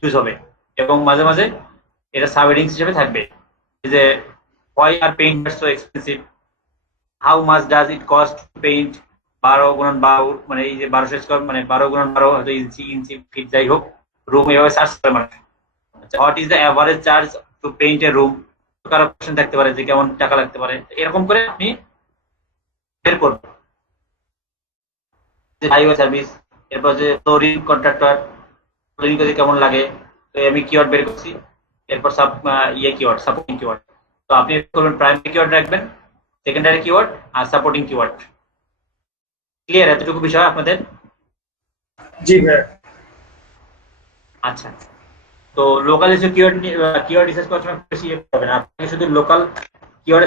ইউজ হবে এবং মাঝে মাঝে এটা সাবহেডিংস হিসেবে থাকবে, যে why are painters so expensive, how much does it cost to paint 12 × 12, মানে এই যে 1200 স্কয়ার মানে 12 × 12 হয়তো ইঞ্চি ফিট যাই হোক, রুম এভাবে সার্চ করে মানুষ। What is the average charge two paint A room, কারো কোশ্চেন থাকতে পারে যে কেমন টাকা লাগতে পারে, এরকম করে আপনি বের করবেন যে হাইওয়ে সার্ভিস, এরপর যে ফ্লোরিং কন্ট্রাক্টর, ফ্লোরিং করতে কেমন লাগে, তো আমি কিওয়ার্ড বের করছি। এরপর সাব কিওয়ার্ড, সাপোর্টিং কিওয়ার্ড। তো আপনি করবেন প্রাইমারি কিওয়ার্ড রাখবেন, সেকেন্ডারি কিওয়ার্ড আর সাপোর্টিং কিওয়ার্ড। ক্লিয়ার এতটুকু বিষয় আপনাদের? জি ভাই। আচ্ছা, তো local issue keyword keyword research করার সময় বেশি হবে না, আপনি শুধু লোকাল কিওয়ার্ড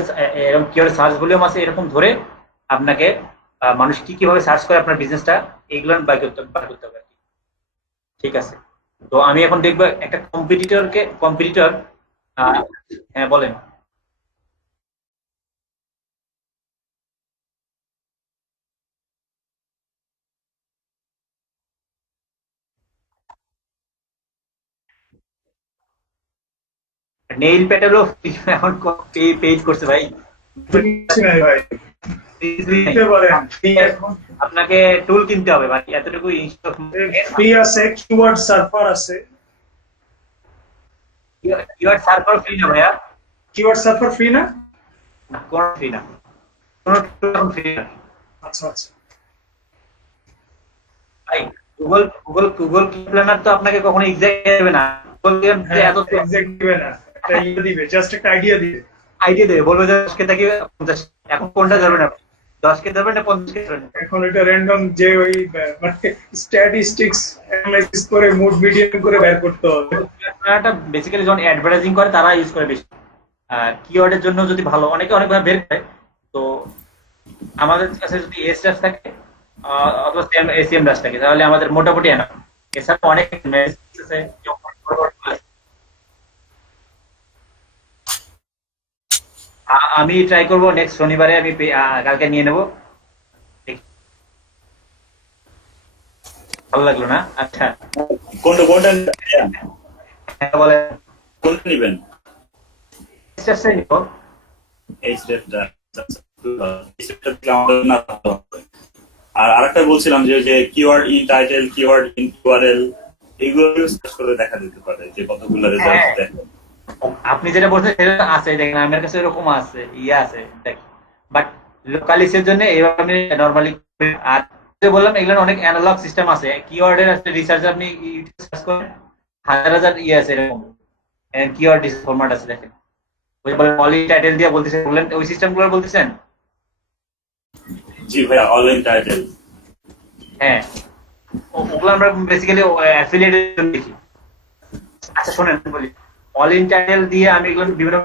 এরকম কিওয়ার্ড সার্চ ভলিউম আছে এরকম ধরে আপনাকে মানুষ কি কিভাবে সার্চ করে আপনার বিজনেসটা এইগুলো বার করতে হবে। ঠিক আছে, তো আমি এখন দেখবো একটা কম্পিটিটর। হ্যাঁ বলেন। নেইল প্যাটেলও এখন পেজ করছে ভাই। ভাই দিতে পারেন। আপনাকে টুল কিনতে হবে ভাই, এতটুকু ফ্রি আছে, কিওয়ার্ড সার্ভার আছে। কিওয়ার্ড সার্ভার ফ্রি না ভাইয়া? কিওয়ার্ড সার্ভার ফ্রি না? কোন ফ্রি না, কোন ফ্রি না। আচ্ছা আচ্ছা ভাই গুগল গুগল গুগল কি প্ল্যানার তো আপনাকে কখনো এক্সাক্ট দেবে না। গুগল এত এক্সাক্ট দিবে না, একটা ইয়ে দিবে, জাস্ট একটা আইডিয়া দিবে। আইডিয়া দেবে, বলবে 10 কে থেকে 50। এখন কোনটা ধরবেন আপনি, 10 কে ধরবেন না 50 কে ধরবেন? এখন এটা র্যান্ডম যে ওই মানে স্ট্যাটিস্টিক্স অ্যানালাইসিস করে মুড মিডিয়াম করে বের করতে হবে। প্ল্যানারটা বেসিক্যালি যখন অ্যাডভার্টাইজিং করে তারা ইউজ করে বেশি। কিওয়ার্ডের জন্য যদি ভালো, অনেকে অনেকভাবে বের করে। তো আমাদের কাছে যদি এসএস থাকে অথবা এসিএম ডাস থাকে তাহলে আমাদের মোটামুটি এনাফ। এছাড়া অনেক মেসেজ আছে। আমি ট্রাই করব নেক্সট শনিবারে, আমি কালকে নিয়ে নেব। ভালো লাগলো না? আচ্ছা কোনটা হ্যাঁ বলেন। কোনটা নেবেন? এসএসটাই নিব। এই স্টেপটা আমাদের না। আর আরেকটা বলছিলাম যে keyword in title, keyword in URL, এগুলো সার্চ করে দেখা যেতে পারে যে কতগুলো রেজাল্ট দেয়। আপনি যেটা বলছেন সেটা আছে, দেখেন আমার কাছে এরকম আছে, আছে দেখ। বাট লোকালিসের জন্য এইভাবে আমি নরমালি, আর যে বললাম এগুলো অনেক অ্যানালগ সিস্টেম আছে। কিওয়ার্ডের আছে রিসার্চ, আপনি ইউটিউব সার্চ করেন, হাজার হাজার আছে এরকম কিওয়ার্ড ফরম্যাট আছে। দেখেন ওই বলেন অলি টাইটেল দিয়ে বলতেছেন, বললেন ওই সিস্টেমগুলো বলতেছেন। জি ভাইয়া, অল ইন টাইটেল। হ্যাঁ, ওগুলো আমরা বেসিক্যালি অ্যাফিলিয়েটের জন্য দেখি। আচ্ছা শোনেন বলি, অল ইন টাইটেল দিয়ে আমি এগুলো বিভিন্ন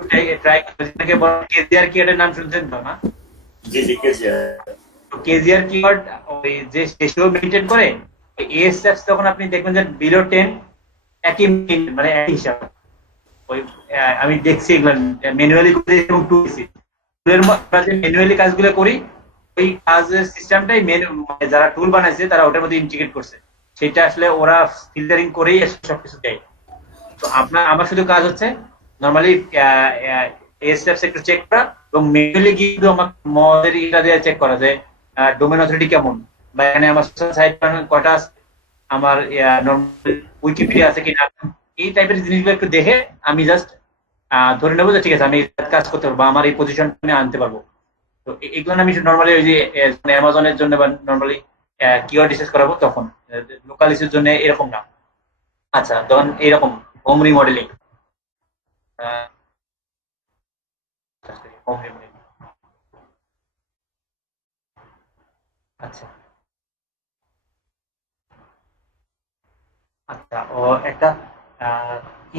ট্রাই করেছি। কেজিআর কিওয়ার্ডের নাম শুনছেন তো না? জি জি, কেজিআর কিওয়ার্ড ওই যে রেশিও মেইনটেইন করে, এএসএফ তখন আপনি দেখবেন যে বিলো 10 একই মানে একই হিসাব। ওই আমি দেখছি এগুলো ম্যানুয়ালি করে এবং টুলসি টুলের মধ্যে যে ম্যানুয়ালি কাজগুলো করি, ওই কাজের সিস্টেমটাই যারা টুল বানাইছে তারা ওটার মধ্যে ইন্টিগ্রেট করছে। সেটা আসলে ওরা ফিল্টারিং করেই সবকিছু দেয়। তো আমার শুধু কাজ হচ্ছে নরমালি এএসএফ একটু চেক করা এবং ম্যানুয়ালি গিয়ে আমার মদের এটা দিয়ে চেক করা যে ডোমেন অথরিটি কেমন, বা এখানে আমার সাইট কয়টা আছে, আমার উইকিপিডিয়া আছে কিনা, এই টাইপের জিনিসগুলো একটু দেখে আমি জাস্ট ধরে নেবো যে ঠিক আছে আমি কাজ করতে পারবো, আমার এই পজিশন আনতে পারবো। তো এগুলো আমি নর্মালি ওই যে অ্যামাজনের জন্য বা নর্মালি কিওয়ার্ড রিসার্চ করাবো তখন, লোকাল ইস্যুর জন্য এরকম না। আচ্ছা তখন এইরকম হোম রিমডেলিং, হোম রিমডেলিং। আচ্ছা আচ্ছা, ও একটা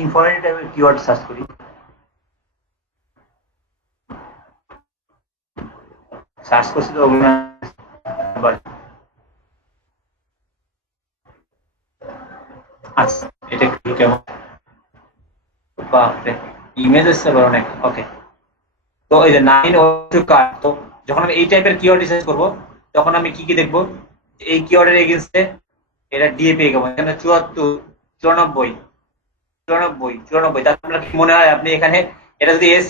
ইনফরমেটিভ টাইপের কিওয়ার্ড সার্চ করি। সার্চ করছি তো ওগুলো আচ্ছা, এটা কেমন বাপরে, ইমেজ এসছে আবার অনেক। ওকে, তো এই যে 9 কার্ড, তো যখন আমি এই টাইপের কিওয়ার্ড রিসার্চ করব তখন আমি কি কি দেখবো, এই কিওয়ার্ডের এগেইনস্টে এটা দিয়ে পেয়ে গেবো। এখানে 74, 94, 94, 94। তার আপনার কি মনে হয় আপনি এখানে এটা যদি এস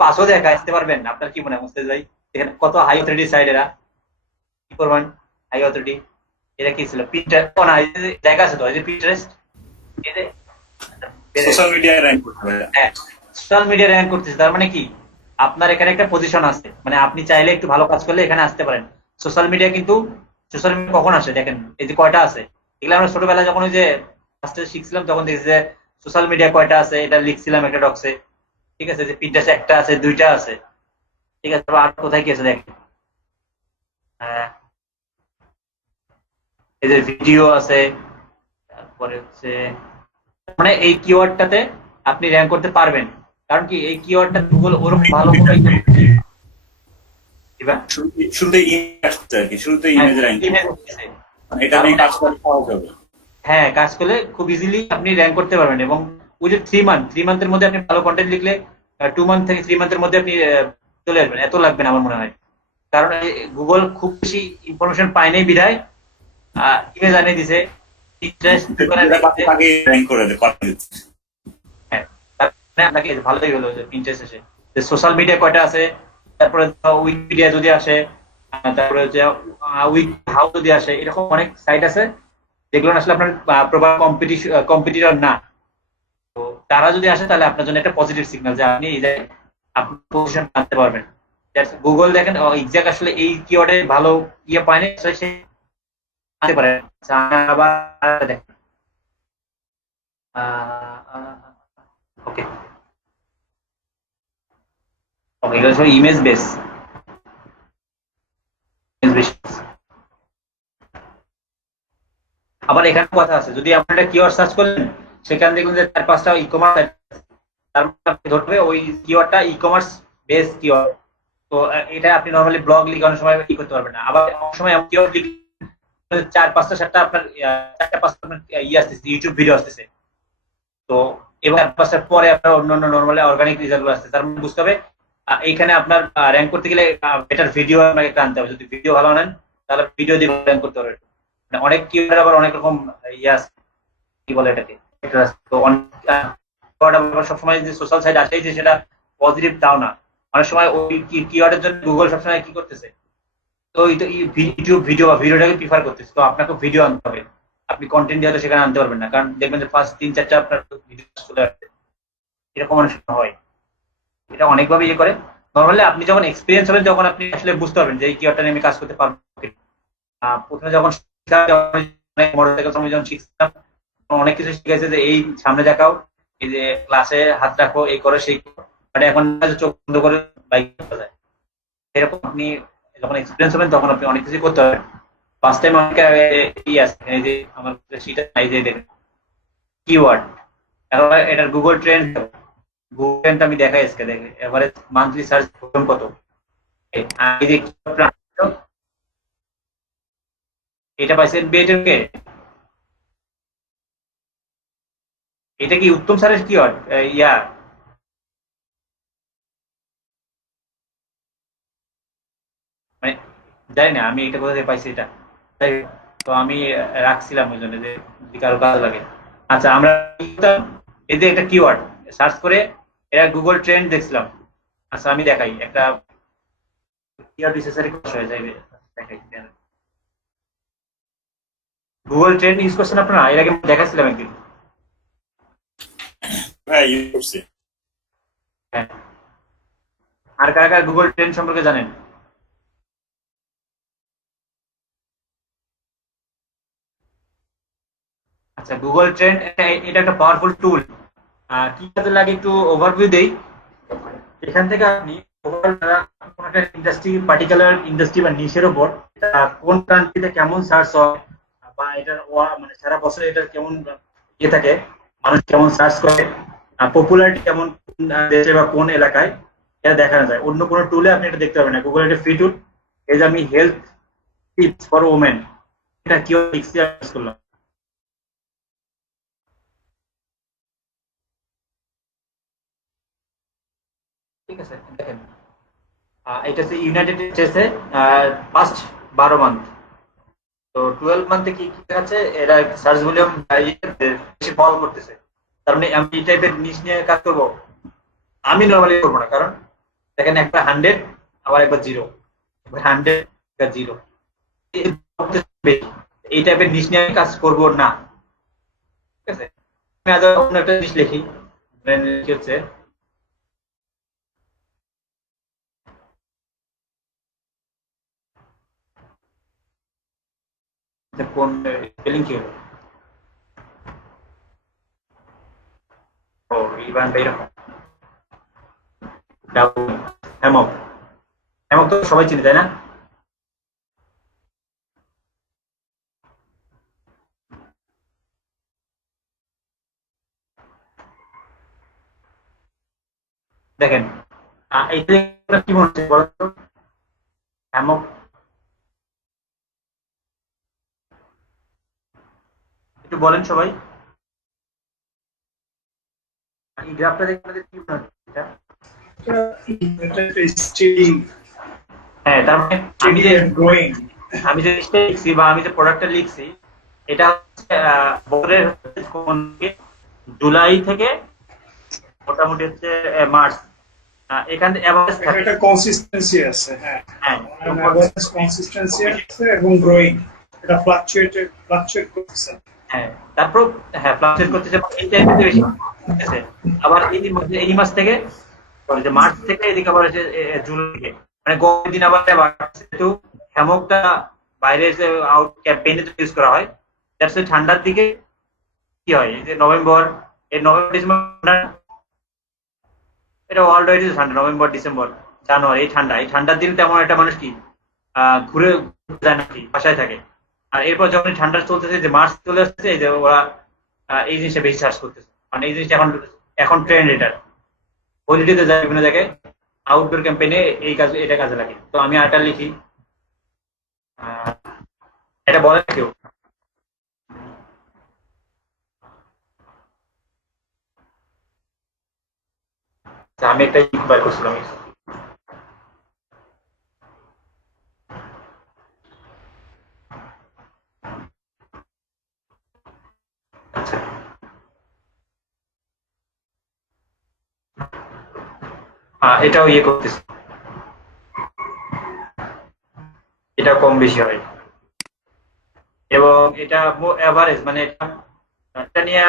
পাসও দেখা আসতে পারবেন? আপনার কি মনে হয় মুস্তাফিজ ভাই, এখানে কত হাই অথরিটি সাইড, এরা কি করবেন হাই অথরিটি? এটা কি ছিল পিন্টারেস্ট না এই যে জায়গা আছে তো এই যে পিন্টারেস্ট এই যে সোশ্যাল মিডিয়ায় র্যাঙ্ক করতে হবে। হ্যাঁ সোশ্যাল মিডিয়া র্যাঙ্ক করতেছে তার মানে কি আপনার এখানে একটা পজিশন আছে মানে আপনি চাইলে একটু ভালো কাজ করলে এখানে আসতে পারেন সোশ্যাল মিডিয়া কিন্তু সোশ্যাল মিডিয়া কখন আসে দেখেন এই যে কয়টা আছে এগুলো আমরা ছোটবেলায় যখন ওই যে ফার্স্টে শিখছিলাম তখন দেখছি যে সোশ্যাল মিডিয়া কয়টা আছে এটা লিখছিলাম একটা ডক্সে ঠিক আছে যে পিন্টারেস্ট একটা আছে দুইটা আছে ঠিক আছে আর কোথায় কি আছে দেখেন এই যে ভিডিও আছে তারপরে হচ্ছে মানে এই কিওয়ার্ডটাতে আপনি র্যাঙ্ক করতে পারবেন কারণ কি এই কিওয়ার্ডটা গুগল ওরকম ভালো করে শুরুতে ইমেজ আসছে আর কি, শুরুতে ইমেজ র্যাঙ্ক, এটা নিয়ে কাজ করতে সহজ হবে। হ্যাঁ কাজ করলে খুব ইজিলি আপনি র্যাঙ্ক করতে পারবেন এবং ওই যে 3 মান্থের মধ্যে আপনি ভালো কন্টেন্ট লিখলে 2 মান্থ থেকে 3 মান্থের মধ্যে আপনি চলে আসবেন এত লাগবে না আমার মনে হয় কারণ গুগল খুব বেশি ইনফরমেশন পায় নাই বিধায় ইমেজ আনিয়ে দিছে র্যাঙ্ক করে দেয়। আপনাকে ভালোই হলো যে পিন্টারেস্ট এসে যে সোশ্যাল মিডিয়া কয়টা আছে তারপরে উইকিপিডিয়া যদি আসে তারপরে হচ্ছে উইক হাউ যদি আসে এরকম অনেক সাইট আছে যেগুলো আসলে আপনার প্রপার কম্পিটিটর না তো তারা যদি আসে তাহলে আপনার জন্য একটা পজিটিভ সিগন্যাল যে আপনি এই জায়গায় আপনার পজিশন আনতে পারবেন গুগল দেখেন এক্সাক্ট আসলে এই কিওয়ার্ডে ভালো ইয়ে পায়নি সে আনতে পারে আবার দেখেন ওকে ওকে এটা হচ্ছে ইমেজ বেস আবার এখানে কথা আছে যদি আপনি একটা কিওয়ার্ড সার্চ করলেন সেখানে দেখবেন যে 4-5টা ই-কমার্স তার মানে আপনি ধরবে ওই কিওয়ার্ডটা ই-কমার্স বেস কিওয়ার্ড তো এটা আপনি নরমালি ব্লগ লিখে অনেক সময় কি করতে পারবেন না আবার অনেক সময় এমন কিওয়ার্ড লিখে 4-5টা আপনার 4-5টা আপনার আসতেছে ইউটিউব ভিডিও আসতেছে তো এবার 5টার পরে আপনার অন্যান্য নরমালি অর্গানিক রেজাল্ট আসছে তার মানে বুঝতে হবে এইখানে আপনার র্যাঙ্ক করতে গেলে বেটার ভিডিও আপনাকে আনতে হবে যদি ভিডিও ভালো নেন তাহলে ভিডিও দিয়ে র্যাঙ্ক করতে পারবেন মানে অনেক কিওয়ার্ড আবার অনেক রকম আছে কি বলে এটাকে তো অনেক সবসময় যে সোশ্যাল সাইট আসে যে সেটা পজিটিভ তাও না অনেক সময় ওই কিওয়ার্ডের জন্য গুগল সবসময় কি করতেছে তো ইউটিউব ভিডিও বা ভিডিওটাকে প্রিফার করতেছে তো আপনাকে ভিডিও আনতে হবে আপনি কন্টেন্ট দিয়ে সেখানে আনতে পারবেন না কারণ দেখবেন যে ফার্স্ট 3-4টা আপনার ভিডিও চলে আসছে এরকম অনেক সময় হয় এটা অনেকভাবে ইয়ে করে নর্মালি আপনি যখন এক্সপিরিয়েন্স হবেন তখন আপনি আসলে বুঝতে পারবেন যে এই কিওয়ার্ডটা নিয়ে আমি কাজ করতে পারবো প্রথমে যখন যখন শিখছিলাম অনেক কিছু শিখেছে যে এই সামনে দেখাও এই যে ক্লাসে হাত রাখো এই করো সেই মানে এখন চোখ বন্ধ করে বাইক করা যায় এরকম আপনি যখন এক্সপিরিয়েন্স হবেন তখন আপনি অনেক কিছু করতে পারবেন ফার্স্ট টাইম অনেক এই যে আমার সেটা নাই যে দেখেন কিওয়ার্ড এখন এটার গুগল ট্রেন্ড গুগল ট্রেন্ড আমি দেখাই আজকে দেখে এভারেজ মান্থলি সার্চ কত এই যে এটা পাইছেন বিএটকে এটা কি উত্তম স্যারের কিওয়ার্ড ইয়া মানে জানি না আমি এটা কোথা থেকে পাইছি এটা তাই তো আমি রাখছিলাম ওই জন্য যে কারো কাজ লাগে আচ্ছা আমরা এই যে একটা কিওয়ার্ড সার্চ করে এটা গুগল ট্রেন্ড দেখছিলাম আচ্ছা আমি দেখাই একটা কিওয়ার্ড বিশেষারি কষ্ট হয়ে যাবে দেখাই গুগল ট্রেন্ড ইউজ করছেন আপনারা এর আগে দেখাচ্ছিলাম একদিন হ্যাঁ ইউজ করছি হ্যাঁ আর কারা কারা গুগল ট্রেন্ড সম্পর্কে জানেন আচ্ছা গুগল ট্রেন্ড এটা একটা পাওয়ারফুল টুল কি কাজে লাগে একটু ওভারভিউ দেই এখান থেকে আপনি কোন একটা ইন্ডাস্ট্রি পার্টিকুলার ইন্ডাস্ট্রি বা নিশের উপর কোন কান্ট্রিতে কেমন সার্চ হয় বা এটার মানে সারা বছর এটার কেমন ইয়ে থাকে মানুষ কেমন সার্চ করে পপুলারিটি কেমন দেশে বা কোন এলাকায় এটা দেখানো যায় অন্য কোনো টুলে আপনি এটা দেখতে পাবেন না গুগল একটা ফ্রি টুল এই যে আমি হেলথ টিপস ফর ওমেন এটা কি ইউজ করলাম ঠিক আছে দেখেন এটা হচ্ছে ইউনাইটেড স্টেটসে পাস্ট 12 মান্থ তো 12 মান্থে কি কি আছে এরা সার্চ ভলিউম বেশি ফলো করতেছে তার মানে আমি এই টাইপের নিশ নিয়ে কাজ করব আমি নরমালি করব না কারণ দেখেন একটা 100 আবার একবার 0 100 একটা 0 এই টাইপের নিশ নিয়ে আমি কাজ করবো না, ঠিক আছে। আমি আজ অন্য একটা জিনিস লিখি, কি হচ্ছে কোন স্পেলিং কি হলো, ও ইভান এরকম হেমক, হেমক তো সবাই চিনি তাই না? দেখেন এইটা কি মনে হচ্ছে বলো তো? হেমক একটু বলেন সবাই, এই গ্রাফটা দেখে আপনাদের কি মনে হচ্ছে এটা? এটা একটা স্টেডি হ্যাঁ, তার মানে আমি যে গ্রোয়িং। আমি যে জিনিসটা লিখছি বা আমি যে প্রোডাক্টটা লিখছি, এটা হচ্ছে বছরের জুলাই থেকে মোটামুটি হচ্ছে মার্চ, এখান থেকে অ্যাভারেজ থাকে। একটা কনসিস্টেন্সি আছে, হ্যাঁ হ্যাঁ, অ্যাভারেজ কনসিস্টেন্সি আছে এবং গ্রোয়িং। এটা ফ্লাকচুয়েট করতেছে। হ্যাঁ, তারপর হ্যাঁ ফ্লাকচুয়েট করতেছে, এই টাইপের বেশি, ঠিক আছে। আবার এই মাস থেকে যে মার্চ থেকে এদিকে আবার হচ্ছে জুলাই থেকে, মানে গরমের দিন আবার যেহেতু হ্যামকটা বাইরে যে আউট ক্যাম্পেইনে ইউজ করা হয়, দ্যাটস ঠান্ডার দিকে কি হয়, এই যে নভেম্বর ডিসেম্বর, এটা ওয়ার্ল্ড ওয়াইড ঠান্ডা, নভেম্বর ডিসেম্বর জানুয়ারি, এই ঠান্ডার দিন তেমন একটা মানুষ কি ঘুরে যায় নাকি, বাসায় থাকে। আর এরপর যখন ঠান্ডা চলতেছে, যে মার্চ চলে আসছে, এই যে ওরা এই জিনিসটা বেশি চার্জ করতেছে, মানে এই জিনিসটা এখন ট্রেন্ড এটার, হলিডেতে যায় বিভিন্ন জায়গায় আউটডোর ক্যাম্পেইনে এটা কাজে লাগে। তো আমি আরটা লিখি, এটা বলে কেউ, আচ্ছা, আমি একটা বার করছিলাম। আচ্ছা, এটাও ইয়ে করতেছি, এটা কম বেশি হয় এবং এটা এভারেজ, মানে এটা নিয়ে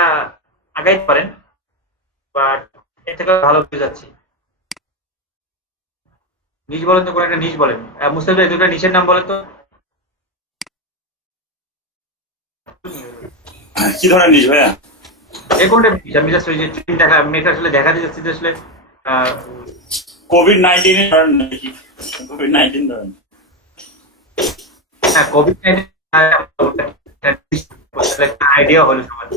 আগাইতে পারেন, বাট এর থেকে ভালো বুঝে যাচ্ছি। নিশ বলেন তো, কোন একটা নিশ বলেন, মুস্তাফিজ ভাই দুটো নিশের নাম বলেন তো। কি ধরনের নিজ ভাইয়া? যে কোনটা নিশ, আমি জাস্ট ওই যে ট্রেন দেখা, আমি এটা আসলে দেখা যাচ্ছে যে আসলে কোভিড-19 এর ধরেন নাকি? কোভিড-19 ধরেন। হ্যাঁ, কোভিড-19 আইডিয়া হলো সবার।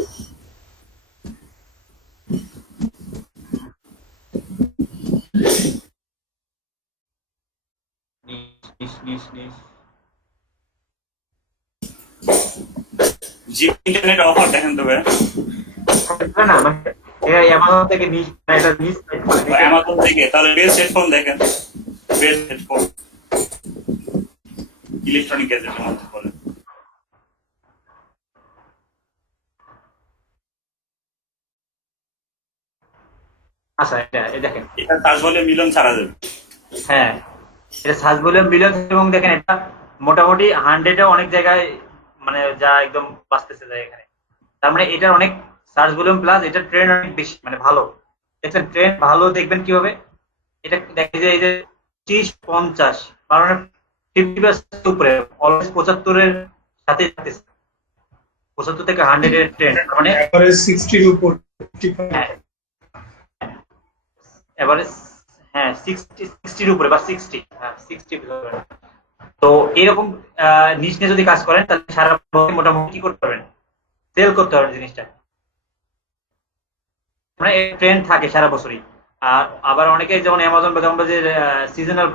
নিশ জি ইন্টারনেট অফার দেখেন তো ভাইয়া। না, মানে এটা অ্যামাজন থেকে নিশ, এটা নিশ অ্যামাজন থেকে তাহলে বেস্ট হেডফোন দেখেন, বেস্ট হেডফোন ইলেকট্রনিক গ্যাজেটের মধ্যে বলেন। আচ্ছা, এটা দেখেন, এটা সার্চ বলে মিলন ছাড়া যাবে। হ্যাঁ এটা সার্চ ভলিউম বিলিয়ন, এবং দেখেন এটা মোটামুটি 100-এ অনেক জায়গায়, মানে যা একদম বাঁচতেছে যায় এখানে। তার মানে এটার অনেক সার্চ ভলিউম প্লাস এটা ট্রেন্ড অনেক বেশি, মানে ভালো। দেখছেন ট্রেন্ড ভালো, দেখবেন কিভাবে এটা দেখে যে এই যে 30-50, মানে 50% উপরে, অলওয়েজ 75-এর সাথে থাকতেছে, 75 থেকে 100-এর ট্রেন্ড, মানে এভারেজ 60 এর উপর 55। হ্যাঁ এভারেজ, হ্যাঁ 60-এর উপরে বা 60, হ্যাঁ 60 তো এরকম নিশ নিয়ে যদি কাজ করেন, তাহলে সারা বছর মোটামুটি কি করতে পারবেন, সেল করতে পারবেন জিনিসটা, মানে ট্রেন্ড থাকে সারা বছরই। আর আবার অনেকে যেমন অ্যামাজন বা যেমন যে সিজনাল,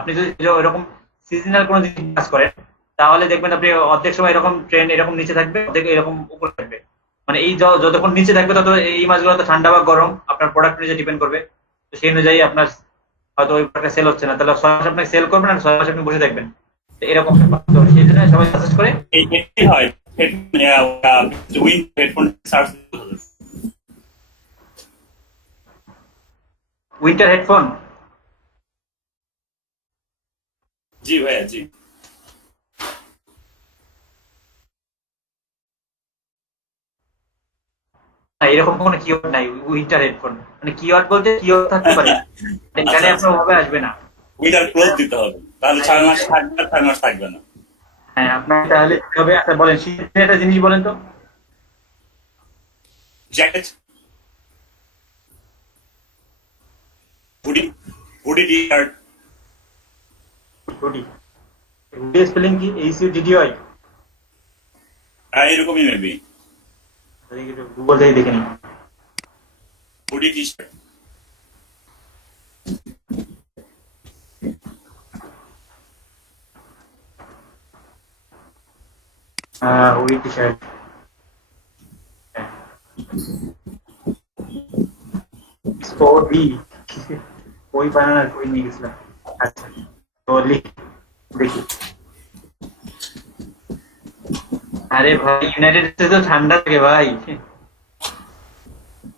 আপনি যদি এরকম সিজনাল কোনো জিনিস কাজ করেন, তাহলে দেখবেন আপনি অর্ধেক সময় এরকম ট্রেন্ড এরকম নিচে থাকবে, অর্ধেক এরকম উপরে থাকবে, মানে এই যতক্ষণ নিচে থাকবে তত এই মাসগুলো তো ঠান্ডা বা গরম আপনার প্রোডাক্ট অনুযায়ী ডিপেন্ড করবে। তো সেই অনুযায়ী আপনার হয়তো ওই প্রোডাক্ট সেল হচ্ছে না, তাহলে 6 মাস আপনাকে সেল করবেন আর 6 মাস আপনি বসে থাকবেন, তো এরকম। তো সেই জন্য সবাই সাজেস্ট করে এই এটাই হয় win headphone search. Winter headphone. জি ভাইয়া জি। না, এরকম কোনো কিওয়ার্ড নাই উইন্টার হেডফোন, মানে কিওয়ার্ড বলতে কিওয়ার্ড থাকতে পারে, এখানে আচ্ছা, আপনার ওভাবে আসবে না। উইন্টার ক্লোজ দিতে হবে, তাহলে 6 মাস থাকবে আর 6 মাস থাকবে না। হ্যাঁ, আপনার তাহলে কি হবে? আচ্ছা বলেন, শীতের একটা জিনিস বলেন তো। Jacket, hoodie, hoodie T shirt. Hoodie, hoodie spelling কি? HUDDY? এরকমই মেবি। গুগল থেকে দেখে নিই। Hoodie T shirt. Hoodie T shirt, ওডি, ওই বানানার ওই নিয়ে গেছিলাম। আচ্ছা, তো দেখি। আরে ভাই, ইউনাইটেড স্টেটস তো ঠান্ডা থাকে ভাই।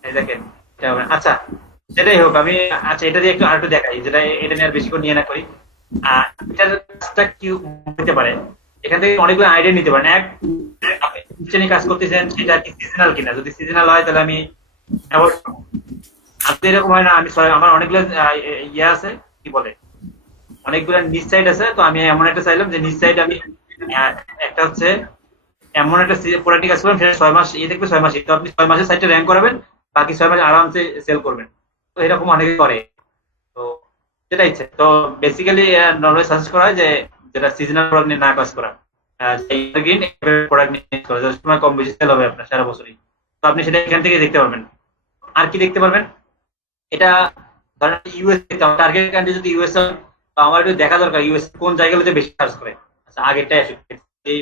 এই দেখেন, এটা হবে না। আচ্ছা, যেটাই হোক, আমি আচ্ছা এটা দিয়ে একটু আরেকটু দেখাই, যেটা এটা নিয়ে আর বেশি করে নিয়ে না করি। এটার কাজটা কি হতে পারে, এখান থেকে অনেকগুলো আইডিয়া নিতে পারেন। এক, আপনি নিয়ে কাজ করতেছেন, সেটা কি সিজনাল কিনা, যদি সিজনাল হয় তাহলে আমি avoid করবো। আর তো এরকম হয় না, আমি আমার অনেকগুলো ইয়ে আছে, কি বলে, অনেকগুলো নিচ সাইড আছে, তো আমি এমন একটা চাইলাম যে নিচ সাইড আমি আহ, একটা হচ্ছে এমন একটা প্রোডাক্ট কাজ করবেন, সেটা 6 মাস ইয়ে দেখবে, 6 মাস, তো আপনি 6 মাসের সাইটে র্যাঙ্ক করাবেন, বাকি 6 মাস আরামসে সেল করবেন। তো এরকম অনেকে করে, তো যেটা ইচ্ছে। তো বেসিক্যালি নর্মালি সাজেস্ট করা হয় যে যেটা সিজনাল প্রোডাক্ট নিয়ে না কাজ করা, গ্রিন প্রোডাক্ট নিয়ে কাজ করা, যার সময় কম বেশি সেল হবে আপনার সারা বছরই। তো আপনি সেটা এখান থেকে দেখতে পারবেন। আর কি দেখতে পারবেন, এটা ধরেন ইউএস টার্গেট কান্ট্রি যদি ইউএস হয়, তো আমার একটু দেখা দরকার ইউএস কোন জায়গাগুলোতে বেশি কাজ করে। আচ্ছা, আগেরটাই আসুক, এই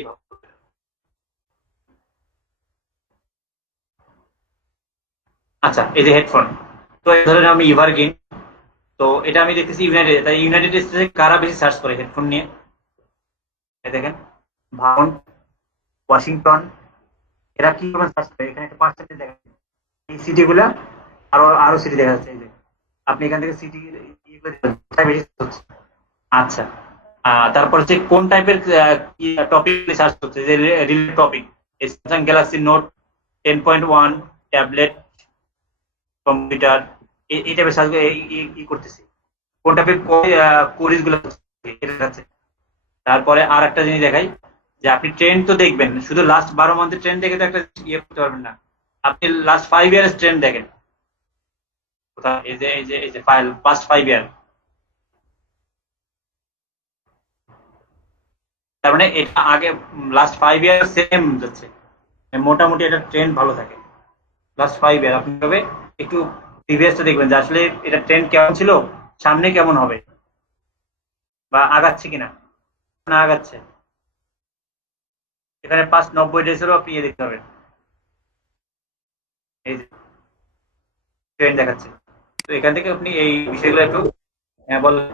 আচ্ছা, এই যে হেডফোন, তো এই ধরেন আমি ইভারগ্রিন, তো এটা আমি দেখতেছি ইউনাইটেড, তাই ইউনাইটেড স্টেটসে কারা বেশি সার্চ করে হেডফোন নিয়ে, এই দেখেন, ভারন, ওয়াশিংটন, এরা কি রকম সার্চ করে, এখানে একটা পার্সেন্টেজ দেখা যাচ্ছে। এই সিটি গুলা, আরো আরো সিটি দেখা যাচ্ছে, এই যে আপনি এখান থেকে সিটি কোথায় বেশি search হচ্ছে। আচ্ছা, তারপর হচ্ছে কোন টাইপের টপিক সার্চ করছে, যে related topic, Samsung Galaxy note 10.1 tablet, computer, এই টাইপের সার্চ করতেছি, কোন টাইপের কোরিজ গুলো এটা আছে। তারপরে আর একটা জিনিস দেখাই, যে আপনি ট্রেন্ড তো দেখবেন, শুধু লাস্ট 12 মান্থের ট্রেন্ড দেখে তো একটা ইয়ে করতে পারবেন না, আপনি লাস্ট 5 ইয়ারের ট্রেন্ড দেখেন। কোথাও এই যে ফাইল পাস্ট 5 ইয়ার, তার মানে এটা আগে লাস্ট 5 ইয়ার সেম যাচ্ছে, মোটামুটি এটা ট্রেন্ড ভালো থাকে লাস্ট 5 ইয়ার। আপনি তবে একটু প্রিভিয়াসটা দেখবেন যে আসলে এটা ট্রেন্ড কেমন ছিল, সামনে কেমন হবে, বা আগাচ্ছে কিনা, না আগাচ্ছে। এখানে পাস্ট 90 ডেজেরও আপনি ইয়ে দেখতে পাবেন, এই যে ট্রেন্ড দেখাচ্ছে। তো এখান থেকে আপনি এই বিষয়গুলো একটু বলেন।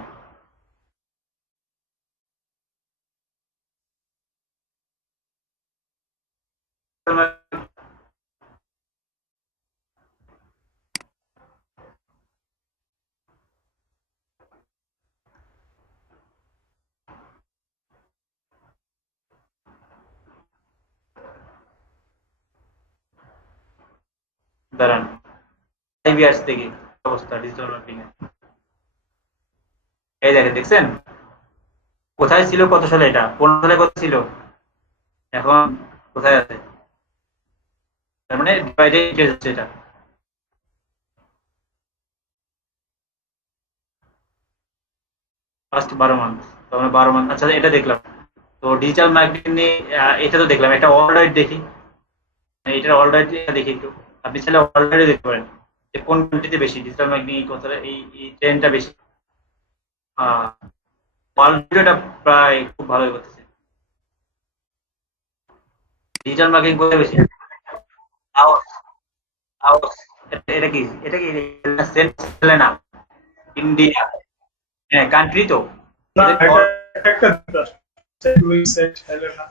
দাঁড়ান, 5 ইয়ার্স থেকে অবস্থা ডিজিটাল মার্কেটিং এ, এই দেখেন, দেখছেন কোথায় ছিল, কত সালে, এটা 15 সালে কত ছিল, এখন কোথায় আছে। তার মানে ডিভাইডে ইনক্রিজ হচ্ছে এটা। ফার্স্ট 12 মান্থ, তো আমরা 12 মান্থ, আচ্ছা এটা দেখলাম। তো ডিজিটাল মার্কেটিং নিয়ে এটা তো দেখলাম, একটা অলরাইট দেখি, এটার অলরাইট দেখি একটু। আপনি চাইলে অলরাইট দেখতে পারেন যে কোন কান্ট্রিতে বেশি ডিজিটাল মার্কেটিং এই কথাটা, এই ট্রেন্ডটা বেশি। অলরেডি প্রায় খুব ভালো করতেছে, ডিজিটাল মার্কেটিং কোথায় বেশি। লাওস, লাওস, এটা কি সেন্ট্রাল না, ইন্ডিয়া, হ্যাঁ কান্ট্রি তো, না, এদের এটা all- একটা সেট হেলেনা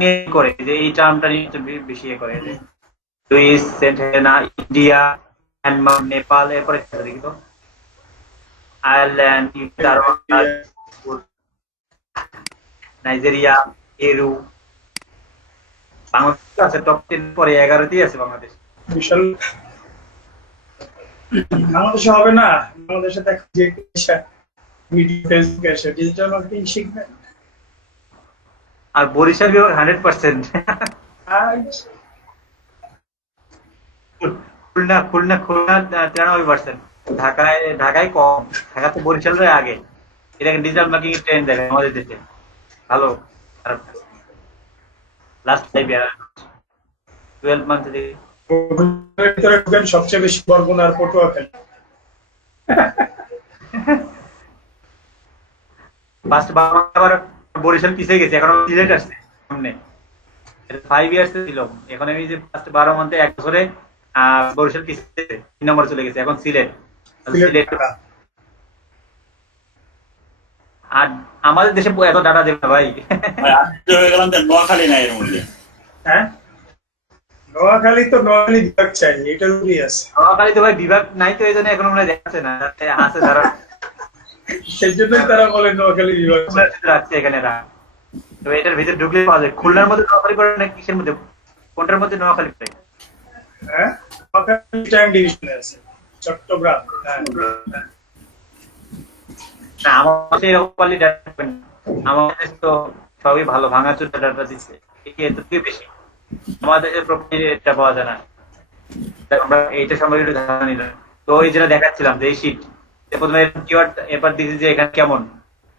নিয়ে করে যে এই টার্মটা নিয়ে একটু বেশি ইয়ে করে, যে Louis, Saint Helena, India, Myanmar, Nepal, এরপরে দেখি তো আয়ারল্যান্ড, নাইজেরিয়া, পেরু, বাংলাদেশ তো আছে টপ 10 পরে 11তেই আছে বাংলাদেশ। বিশাল। বাংলাদেশে হবে না, বাংলাদেশে দেখ যে ভিডিও ফেসবুকে এসে ডিজিটাল মার্কেটিং শিখবে। আর বরিশাল বিভাগ 100%। খুলনা খুলনা খুলনা 93%। ঢাকায় কম, ঢাকা তো বরিশালের আগে। এটাকে ডিজিটাল মার্কেটিং ট্রেন্ড দেখে আমাদের দেশে ভালো খারাপ লাস্ট 5 ইয়ার 12 মান্থ থেকে ভিতরে ঢুকেন সবচেয়ে বেশি বরগুনা আর পটুয়াখালী। ফার্স্ট আবার বরিশাল পিছিয়ে গেছে, এখন সিলেট আসছে সামনে। 5 ইয়ার্স ছিল, এখন আমি যে ফার্স্ট 12 মান্থে 1 বছরে বরিশাল পিছিয়ে 3 নম্বরে চলে গেছে, এখন সিলেট। আর আমাদের দেশে এত ডাটা দেবে না ভাই। হয়ে গেলাম নোয়াখালী নাই এর মধ্যে। হ্যাঁ, নোয়াখালী তো নোয়াখালী বিভাগ চাই, এটা রুলই আছে। নোয়াখালী তো ভাই বিভাগ নাই, তো এই জন্য এখন আমরা যাচ্ছে না, আছে তারা সেই জন্যই তারা বলে নোয়াখালী বিভাগ রাখছে এখানে। তো এটার ভিতরে ঢুকলে পাওয়া যায়। খুলনার মধ্যে নোয়াখালী পড়ে না, কিসের মধ্যে, কোনটার মধ্যে নোয়াখালী পড়ে? হ্যাঁ, নোয়াখালী টাইম ডিভিশনে আছে, চট্টগ্রাম। না আমাদের এরকম পারলে ডাটা পাবেন না। আমাদের তো সবই ভালো ভাঙাচুর ডাটা দিচ্ছে, এর থেকে বেশি আমাদের দেশের প্রপার্টি এটা পাওয়া যায় না। আমরা এইটা সম্পর্কে একটু ধারণা নিলাম। তো এই যেটা দেখাচ্ছিলাম যে এই শীট প্রথমে কিওয়ার্ড এবার দিচ্ছি যে এখানে কেমন,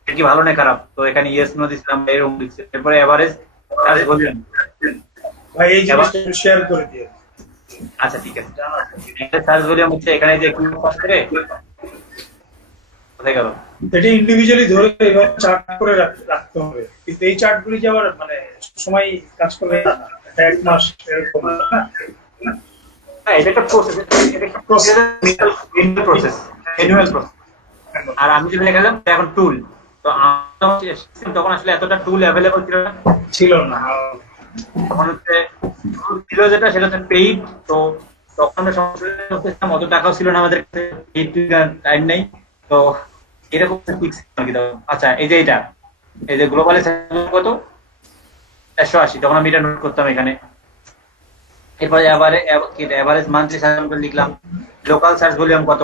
এটা কি ভালো না খারাপ, তো এখানে ইয়েস নো দিচ্ছিলাম, এরকম দিচ্ছি। এরপরে এভারেজ বললেন ভাই এই জিনিসটা শেয়ার করে দিও। আচ্ছা ঠিক আছে, একটা সার্চ ভলিউম হচ্ছে এখানে যে একটু পাস করে কোথায় গেল, এটা ইন্ডিভিজুয়ালি ধরে এভাবে চার্ট করে রাখতে হবে, কিন্তু এই চার্টগুলি যে আবার মানে সময় কাজ করে না, এটা 1 মাস এরকম না। হ্যাঁ এটা একটা প্রসেস, এটা একটা প্রসেস, প্রসেস ম্যানুয়াল প্রসেস। আর আমি যেটা দেখালাম এখন টুল, তো তখন আসলে এতটা টুল অ্যাভেলেবল ছিল না। তখন হচ্ছে ছিল যেটা সেটা হচ্ছে পেইড। তো তখন আমরা সমস্যা অত টাকাও ছিল না আমাদের কাছে, টাইম নেই, তো এরকম আচ্ছা এই যে এটা এই যে গ্লোবাল কত 180, তখন আমি এটা নোট করতাম এখানে। এরপরে এভারেজ মান্থলি সার্চ লিখলাম। লোকাল সার্চ ভলিউম কত,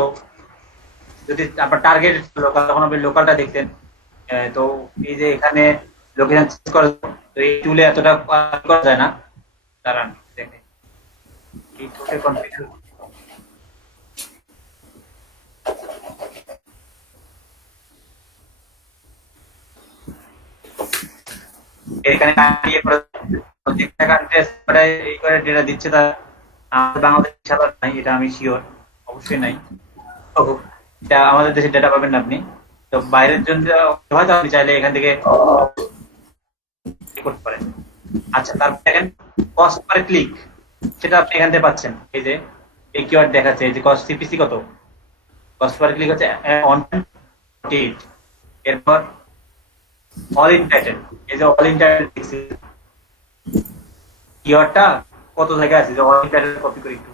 যদি আপনার টার্গেট লোকাল তখন আপনি লোকালটা দেখতেন। তো এই যে এখানে লোকেশন চেঞ্জ করা, তো এই টুলে এতটা করা যায় না, দাঁড়ান দেখেন এই টুলের কনফিগার। এখানে ইয়ে করে প্রত্যেকটা কান্ট্রি এই করে ডেটা দিচ্ছে, তা আমাদের বাংলাদেশ সাধারণ নাই, এটা আমি শিওর, অবশ্যই নাই। এটা আমাদের দেশে ডেটা পাবেন না আপনি, তো বাইরের জন্য হয়তো আপনি চাইলে এখান থেকে করতে পারেন। আচ্ছা তারপর দেখেন কস্ট পার ক্লিক, সেটা আপনি এখান থেকে পাচ্ছেন। এই যে এই কিওয়ার্ড দেখাচ্ছে, এই যে কস্ট সিপিসি কত, কস্ট পার ক্লিক হচ্ছে 1.48। এরপর অল ইন টাইটেল, এই যে অল ইন টাইটেল কিওয়ার্ডটা কত জায়গায় আছে, যে অল ইন টাইটেল কপি করি একটু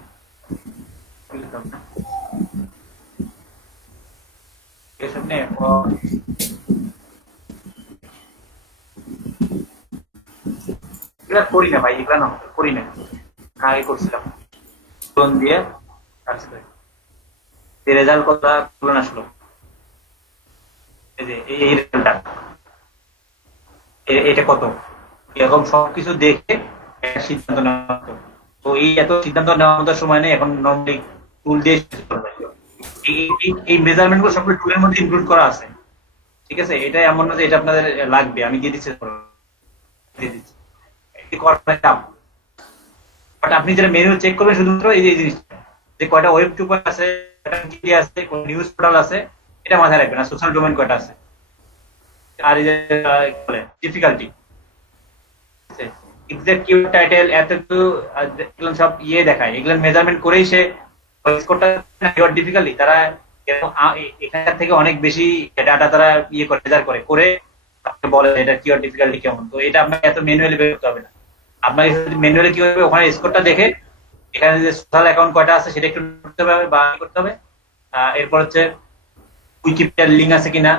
এসব নিয়ে এগুলা করি না ভাই, এগুলা না করি না, আগে করছিলাম লোন দিয়ে কাজ করে। রেজাল্ট কত তুলনা আসলো, এই যে এই রেজাল্টটা এটা কত, এরকম সবকিছু দেখে সিদ্ধান্ত নেওয়া হতো। তো এই এত সিদ্ধান্ত নেওয়ার মতো সময় নেই, এখন নর্মালি টুল দিয়ে এই মেজারমেন্ট গুলো সবগুলো টুলের মধ্যে ইনক্লুড করা আছে। ঠিক আছে, এটা এমন না যে এটা আপনাদের লাগবে, আমি দিয়ে দিচ্ছি বাট আপনি যেটা মেনু চেক করবেন শুধুমাত্র এই যে জিনিসটা, যে কয়টা ওয়েব টু আছে, আছে, কোন নিউজ পোর্টাল আছে, এটা মাথায় রাখবেন। আর সোশ্যাল ডোমেইন কয়টা আছে, আর এই যে ডিফিকাল্টি এক্সাক্ট কিওয়ার্ড টাইটেল এতটুকু এগুলো সব ইয়ে দেখায়, এগুলো মেজারমেন্ট করেই সে স্কোরটা কিওয়ার্ড ডিফিকাল্টি তারা এখান থেকে অনেক বেশি ডাটা তারা ইয়ে করে মেজার করে বলে এটা কিওয়ার্ড ডিফিকাল্টি কেমন। তো এটা আপনাকে এত ম্যানুয়ালি বের করতে হবে না, আপনাকে ম্যানুয়ালি কি হবে ওখানে স্কোরটা দেখে এখানে যে সোশ্যাল অ্যাকাউন্ট কয়টা আছে সেটা একটু করতে হবে বা করতে হবে। এরপর হচ্ছে উইকিপিডিয়ার লিঙ্ক আছে কিনা,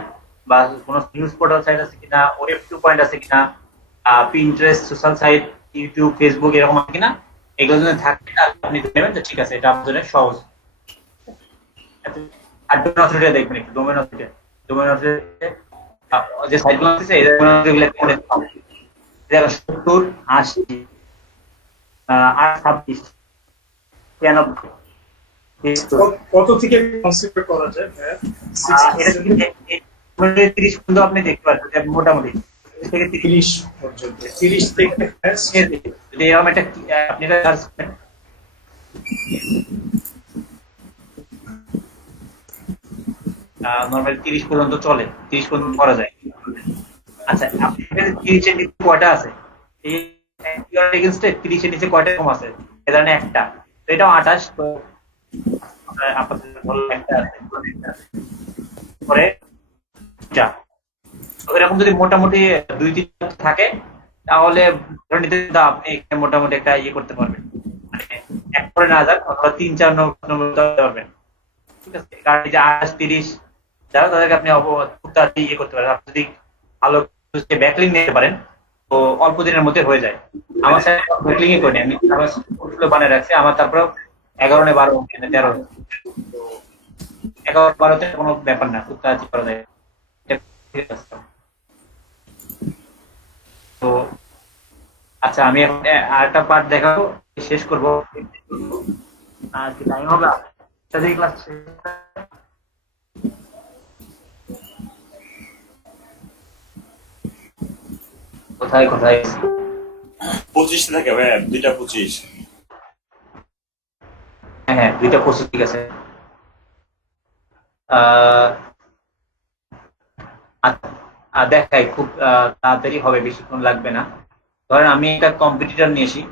বা কোনো নিউজ পোর্টাল সাইট আছে কিনা, ওয়েব টু পয়েন্ট আছে কিনা, Pinterest social site YouTube Facebook এরকম আছে কিনা, এগুলো যদি থাকে তাহলে আপনি নেবেন যে ঠিক আছে এটা আপনার জন্য সহজ। আর ডোমেন অথরিটি দেখবেন একটু, ডোমেন অথরিটি যে সাইটগুলো আছে এই ডোমেন অথরিটি 70, 80, 26, 93 কত থেকে কনসিডার করা যায় ভাইয়া? 30 পর্যন্ত আপনি দেখতে পাচ্ছেন যে মোটামুটি 30 থেকে 30 পর্যন্ত, 30 থেকে যদি এরকম একটা আপনি এটা সার্চ করেন, নরমালি 30 পর্যন্ত চলে, 30 পর্যন্ত করা যায়। আচ্ছা আপনি 30 এর নিচে কয়টা আছে, এই এগেইনস্টে 30 এর নিচে কয়টা কম আছে, এ ধরনের একটা, তো এটাও 28, তো আপনাদের ভালো একটা আছে পরে যা, তো এরকম যদি মোটামুটি 2-3 থাকে তাহলে ধরে নিতে আপনি এখানে মোটামুটি একটা ইয়ে করতে পারবেন, মানে এক করে না যাক অথবা 3-4 নম্বর পারবেন, ঠিক আছে। কারণ এই যে 28-30 যারা তাদেরকে আপনি খুব তাড়াতাড়ি ইয়ে করতে পারেন, আপনি যদি ভালো ব্যাকলিং নিতে পারেন তো অল্প দিনের মধ্যে হয়ে যায়। আমার সাথে ব্যাকলিং এ করিনি আমি, আমার পোর্টফোলিও বানিয়ে রাখছি, আমার তারপরে 11-12-13 11-12-তে কোনো ব্যাপার না, খুব তাড়াতাড়ি করা যায়। তো আচ্ছা আমি এখন আরেকটা পার্ট দেখাবো, শেষ করবো আর কি টাইম হবে ক্লাস কোথায় 25 থাকে ভাই, 2টা 25। হ্যাঁ 2টা 25 ঠিক আছে। দেখাই খুব তাড়াতাড়ি হবে, বেশিক্ষণ লাগবে না। ধরেন আমি একটা কম্পিটিটর নিয়ে আসি,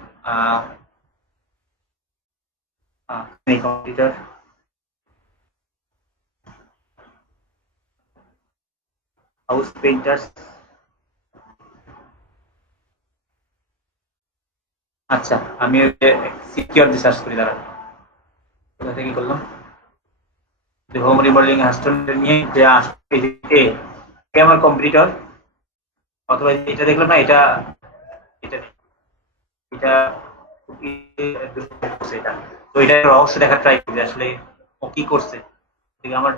কম্পিটিটর হাউস পেইন্টার্স। আচ্ছা আমি সিকিউর দিয়ে সার্চ করি, দাঁড়ান কোথা থেকে করলাম, হোম রিমডেলিং হাস্টন নিয়ে যে আসবে আমার কম্পিটিটর, অথবা এটা দেখলাম না, এটা এটা এটা এটা তো এটা রহস্য দেখা ট্রাই করি আসলে ও কি করছে, আমার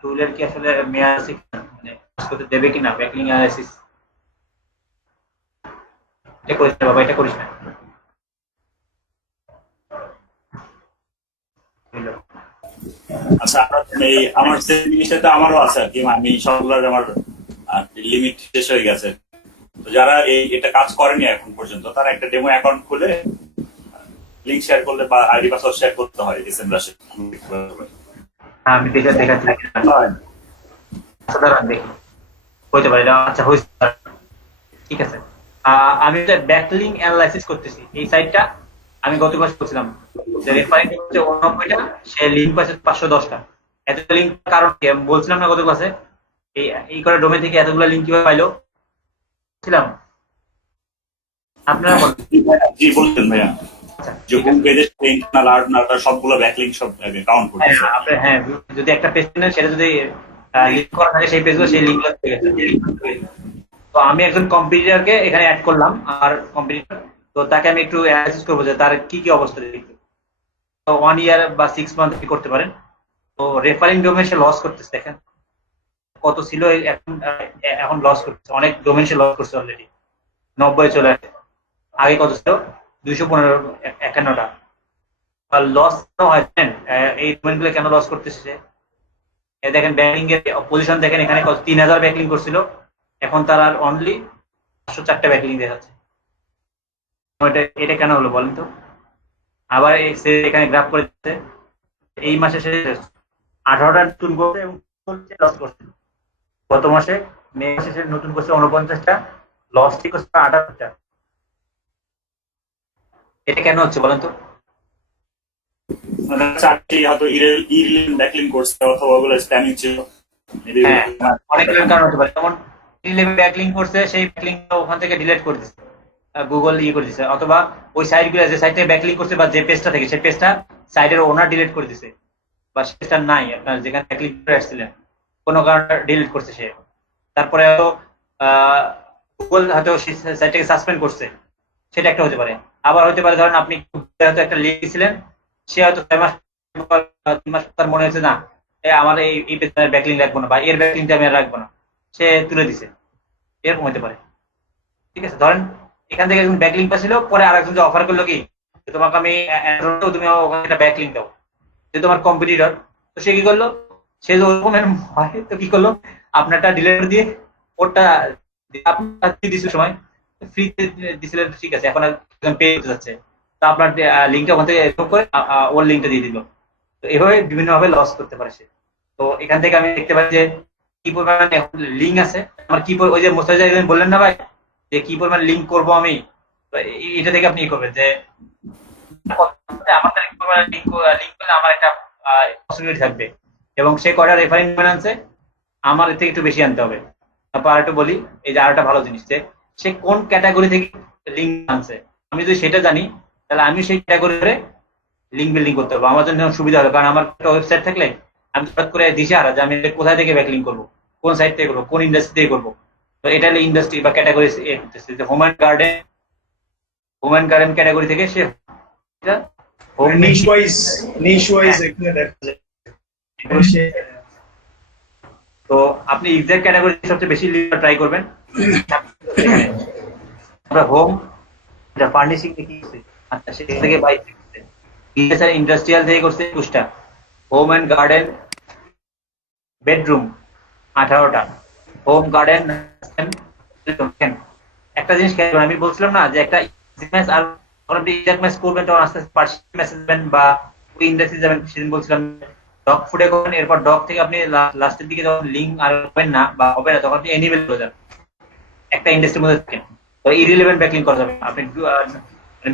টুলের কি আসলে মেয়াদ আছে কিনা, মানে করতে দেবে কিনা ব্যাকলিং অ্যানালাইসিস। এটা করিস না বাবা, এটা করিস না। আচ্ছা এই আমার জিনিসটা আমারও আছে আর কি, আমি সবগুলোর আমার লিমিট শেষ হয়ে গেছে। তো যারা এটা কাজ করেনি এখন পর্যন্ত তারা একটা ডেমো অ্যাকাউন্ট খুলে লিংক শেয়ার করলে বা আইডি পাসওয়ার্ড শেয়ার করতে হয় এসএমএস। আমি দেখাচ্ছি, সাধারণ দেখি হইতে পারে। আচ্ছা হয়েছে, ঠিক আছে। আমি ব্যাকলিং অ্যানালাইসিস করতেছি, এই সাইটটা আমি গত ক্লাস করছিলাম যে রেফারিং হচ্ছে 89টা, সে লিংক পাচ্ছে 510টা। এত লিংক কারণ কি আমি বলছিলাম না গত ক্লাসে, এই করে ডোমেন থেকে এতগুলো লিংক কিভাবে পাইলো ছিলাম, আপনারা জি বলতেন ভাইয়া যে হোম পেজে ইন্টারনাল আর্ট সবগুলো ব্যাকলিংক সব কাউন্ট করতে। হ্যাঁ যদি একটা পেজ নেন সেটা যদি লিংক করা থাকে সেই পেজগুলো সেই লিংকগুলো থেকে গেছে। তো আমি একজন কম্পিটিটরকে এখানে অ্যাড করলাম, আর কম্পিটিটর তো তাকে আমি একটু অ্যানালাইসিস করবো যে তার কি কি অবস্থা দেখতে। তো 1 ইয়ার বা 6 মান্থ কি করতে পারেন। তো রেফারিং ডোমেন সে লস করতেছে, দেখেন কত ছিল, এখন লস করতেছে, অনেক ডোমেন সে লস করছে অলরেডি, 90 চলে আসে। আগে কত ছিল 251টা। আর লস হয় এই ডোমেন গুলো কেন লস করতেছে, দেখেন ব্যাকলিং এর পজিশন দেখেন, এখানে 3000 ব্যাকলিং করছিল, এখন তার আর অনলি 504টা ব্যাকলিং দেখাচ্ছে। এটা কেন হলো বলেন তো। আবার এখানে গ্রাফ করে দিচ্ছে, এই মাসে সে 18টা নতুন করছে এবং লস করছে, গত মাসে মে মাসে সে নতুন করছে 49টা, লস ঠিক করছে 18টা। এটা কেন হচ্ছে বলেন তো। অনেক কারণ হতে পারে, যেমন ব্যাকলিং করছে সেই ব্যাকলিংটা ওখান থেকে ডিলিট করে দিচ্ছে, গুগল করে দিচ্ছে, অথবা ওই সাইটগুলো যে সাইট থেকে ব্যাকলিং করছে বা যে পেজটা থেকে সেই পেজটা সাইটের ওনার ডিলিট করে দিচ্ছে, বা পেজটা নাই আপনার যেখানে ব্যাকলিং করে আসছিলেন, কোনো কারণে ডিলিট করছে সে। তারপরে হয়তো গুগল হয়তো সেই সাইটটাকে সাসপেন্ড করছে, সেটা একটা হতে পারে। আবার হতে পারে ধরেন আপনি হয়তো একটা লিঙ্ক দিয়েছিলেন, সে হয়তো 6 মাস 3 মাস তার মনে হচ্ছে না আমার এই পেজের ব্যাকলিং রাখবো না বা এর ব্যাকলিংটা আমি আর রাখবো না, সে তুলে দিছে, এরকম হতে পারে। ঠিক আছে, ধরেন এখান থেকে একজন ব্যাকলিং পাচ্ছিল, পরে আরেকজন যে অফার করলো কি যে তোমাকে আমি তুমি ওখানে একটা ব্যাকলিং দাও, যে তোমার কম্পিটিটর, তো সে কি করলো, সে যে ওরকম হয় তো কি করলো, আপনারটা ডিলিট দিয়ে ওটা আপনার দিছিল সময় ফ্রিতে দিছিলেন, ঠিক আছে, এখন একজন পে করতে যাচ্ছে, তো আপনার লিঙ্কটা ওখান থেকে এরকম করে ওর লিঙ্কটা দিয়ে দিল। তো এভাবে বিভিন্ন ভাবে লস করতে পারে সে। তো এখান থেকে আমি দেখতে পাই যে কি পরিমাণ লিঙ্ক আছে আমার, কি ওই যে মোস্তাফিজ বললেন না ভাই যে কি পরিমাণ লিঙ্ক করব আমি, তো এটা থেকে আপনি কি করবেন যে আমার লিঙ্ক করলে আমার একটা পসিবিলিটি থাকবে, এবং সে কয়টা রেফারেন্স আনছে আমার এর থেকে একটু বেশি আনতে হবে। তারপর আরেকটু বলি, এই যে আরেকটা ভালো জিনিস যে সে কোন ক্যাটাগরি থেকে লিঙ্ক আনছে, আমি যদি সেটা জানি তাহলে আমি সেই ক্যাটাগরি লিঙ্ক বিল্ডিং করতে পারবো, আমার জন্য সুবিধা হবে। কারণ আমার একটা ওয়েবসাইট থাকলে আমি হঠাৎ করে দিশাহারা যে আমি কোথায় থেকে ব্যাকলিং করবো, কোন সাইট থেকে করবো, কোন ইন্ডাস্ট্রি থেকে করবো। তো এটা হলো ইন্ডাস্ট্রি বা category, home and garden category থেকে সে হোম নিশ ওয়াইজ এখানে দেখা যায়। তো আপনি এক্সাক্ট ক্যাটাগরি সবচেয়ে বেশি ট্রাই করবেন। আমরা হোম, এটা ফার্নিশিং থেকে করছে, আচ্ছা সেখান থেকে বাই করছে, ইন্ডাস্ট্রিয়াল থেকে করছে 21টা, হোম অ্যান্ড গার্ডেন বেডরুম 18টা, হোম গার্ডেন। একটা জিনিস খেয়াল করুন, আমি বলছিলাম না যে একটা মেসেজ আর আপনি এক্সাক্ট মেসেজ করবেন তখন আস্তে আস্তে পার্সোনাল মেসেজ দেবেন বা ওই ইন্ডাস্ট্রি যাবেন, সেদিন বলছিলাম ডগ ফুডে করবেন, এরপর ডগ থেকে আপনি লাস্টের দিকে যখন লিঙ্ক আর হবেন না বা হবে না তখন আপনি এনিমেল হয়ে যাবেন, একটা ইন্ডাস্ট্রির মধ্যে থাকেন, তো ইরিলেভেন্ট ব্যাকলিং করা যাবে, আপনি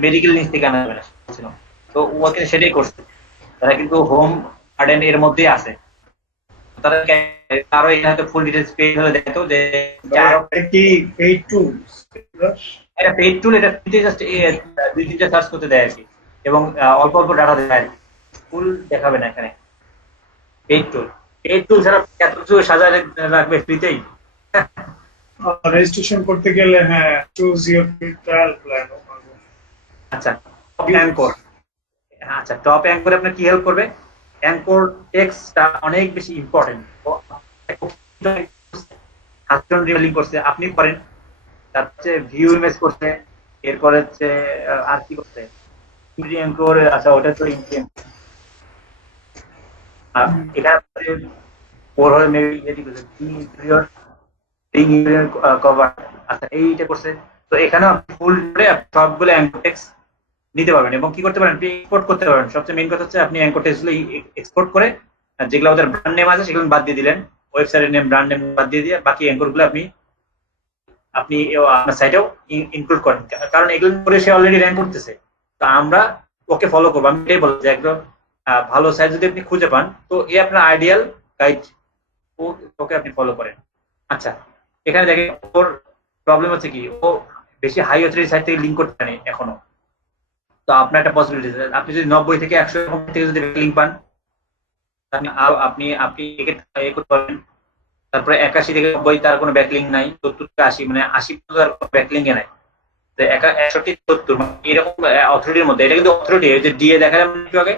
মেডিকেল নিচ থেকে আনা যাবে না। তো ও কিন্তু সেটাই করছে, তারা কিন্তু হোম গার্ডেন এর মধ্যেই আছে, তারা আরো এখানে ফুল ডিটেলস পেজ হলে দেখতো যে কি পেইড টুল, এটা পেইড টুল, এটা ফ্রিতে জাস্ট 2-3টা সার্চ করতে দেয় আর কি, এবং অল্প অল্প ডাটা দেয় আর কি, ফুল দেখাবে না এখানে। পেইড টুল ছাড়া এত কিছু সাজায় রাখবে ফ্রিতেই। রেজিস্ট্রেশন করতে গেলে হ্যাঁ চুজ ইওর ট্রায়াল প্ল্যান। আচ্ছা টপ অ্যাঙ্কর, আচ্ছা টপ অ্যাঙ্কর আপনার কি হেল্প করবে, অ্যাঙ্কর টেক্সটটা অনেক বেশি ইম্পর্টেন্ট। লিঙ্ক করছে, আপনি করেন, তার হচ্ছে ভিউ ইমেজ করছে, এরপরে হচ্ছে আর কি করছে অ্যাঙ্কর, আচ্ছা ওটা তো এখানে ওর হয়ে মেবি যেটি করছে কভার, আচ্ছা এইটা করছে। তো এখানে ফুল সবগুলো অ্যাঙ্কর টেক্সট নিতে পারবেন এবং কি করতে পারেন, আপনি এক্সপোর্ট করতে পারবেন। সবচেয়ে মেইন কথা হচ্ছে আপনি অ্যাঙ্কর টেক্সটগুলো এক্সপোর্ট করে যেগুলো ওদের ব্র্যান্ড নেম আছে সেগুলো বাদ দিয়ে দিলেন, ওয়েবসাইটের নেম ব্র্যান্ড নেম বাদ দিয়ে দিয়ে বাকি অ্যাঙ্করগুলো আপনি আপনার সাইটেও ইনক্লুড করেন, কারণ এগুলো করে সে অলরেডি র্যাঙ্ক করতেছে। তো আমরা ওকে ফলো করবো, আমি এটাই বলবো যে একদম ভালো সাইট যদি আপনি খুঁজে পান তো এই আপনার আইডিয়াল গাইড, ওকে আপনি ফলো করেন। আচ্ছা এখানে দেখেন ওর প্রবলেম হচ্ছে কি, ও বেশি হাই অথরিটি সাইট থেকে লিঙ্ক করতে পারেনি এখনো। তো আপনার একটা পসিবিলিটি, আপনি যদি 90 থেকে 100 থেকে যদি লিঙ্ক পান আপনি আপনি করতে পারবেন। তারপরে 81 থেকে 90 তার কোনো ব্যাকলিং নাই, 70 থেকে 80 মানে 80 তার ব্যাকলিং এ নাই, তো 61 70 এরকম অথরিটির মধ্যে, এটা কিন্তু অথরিটি যে ডিএ দেখালাম একটু আগে,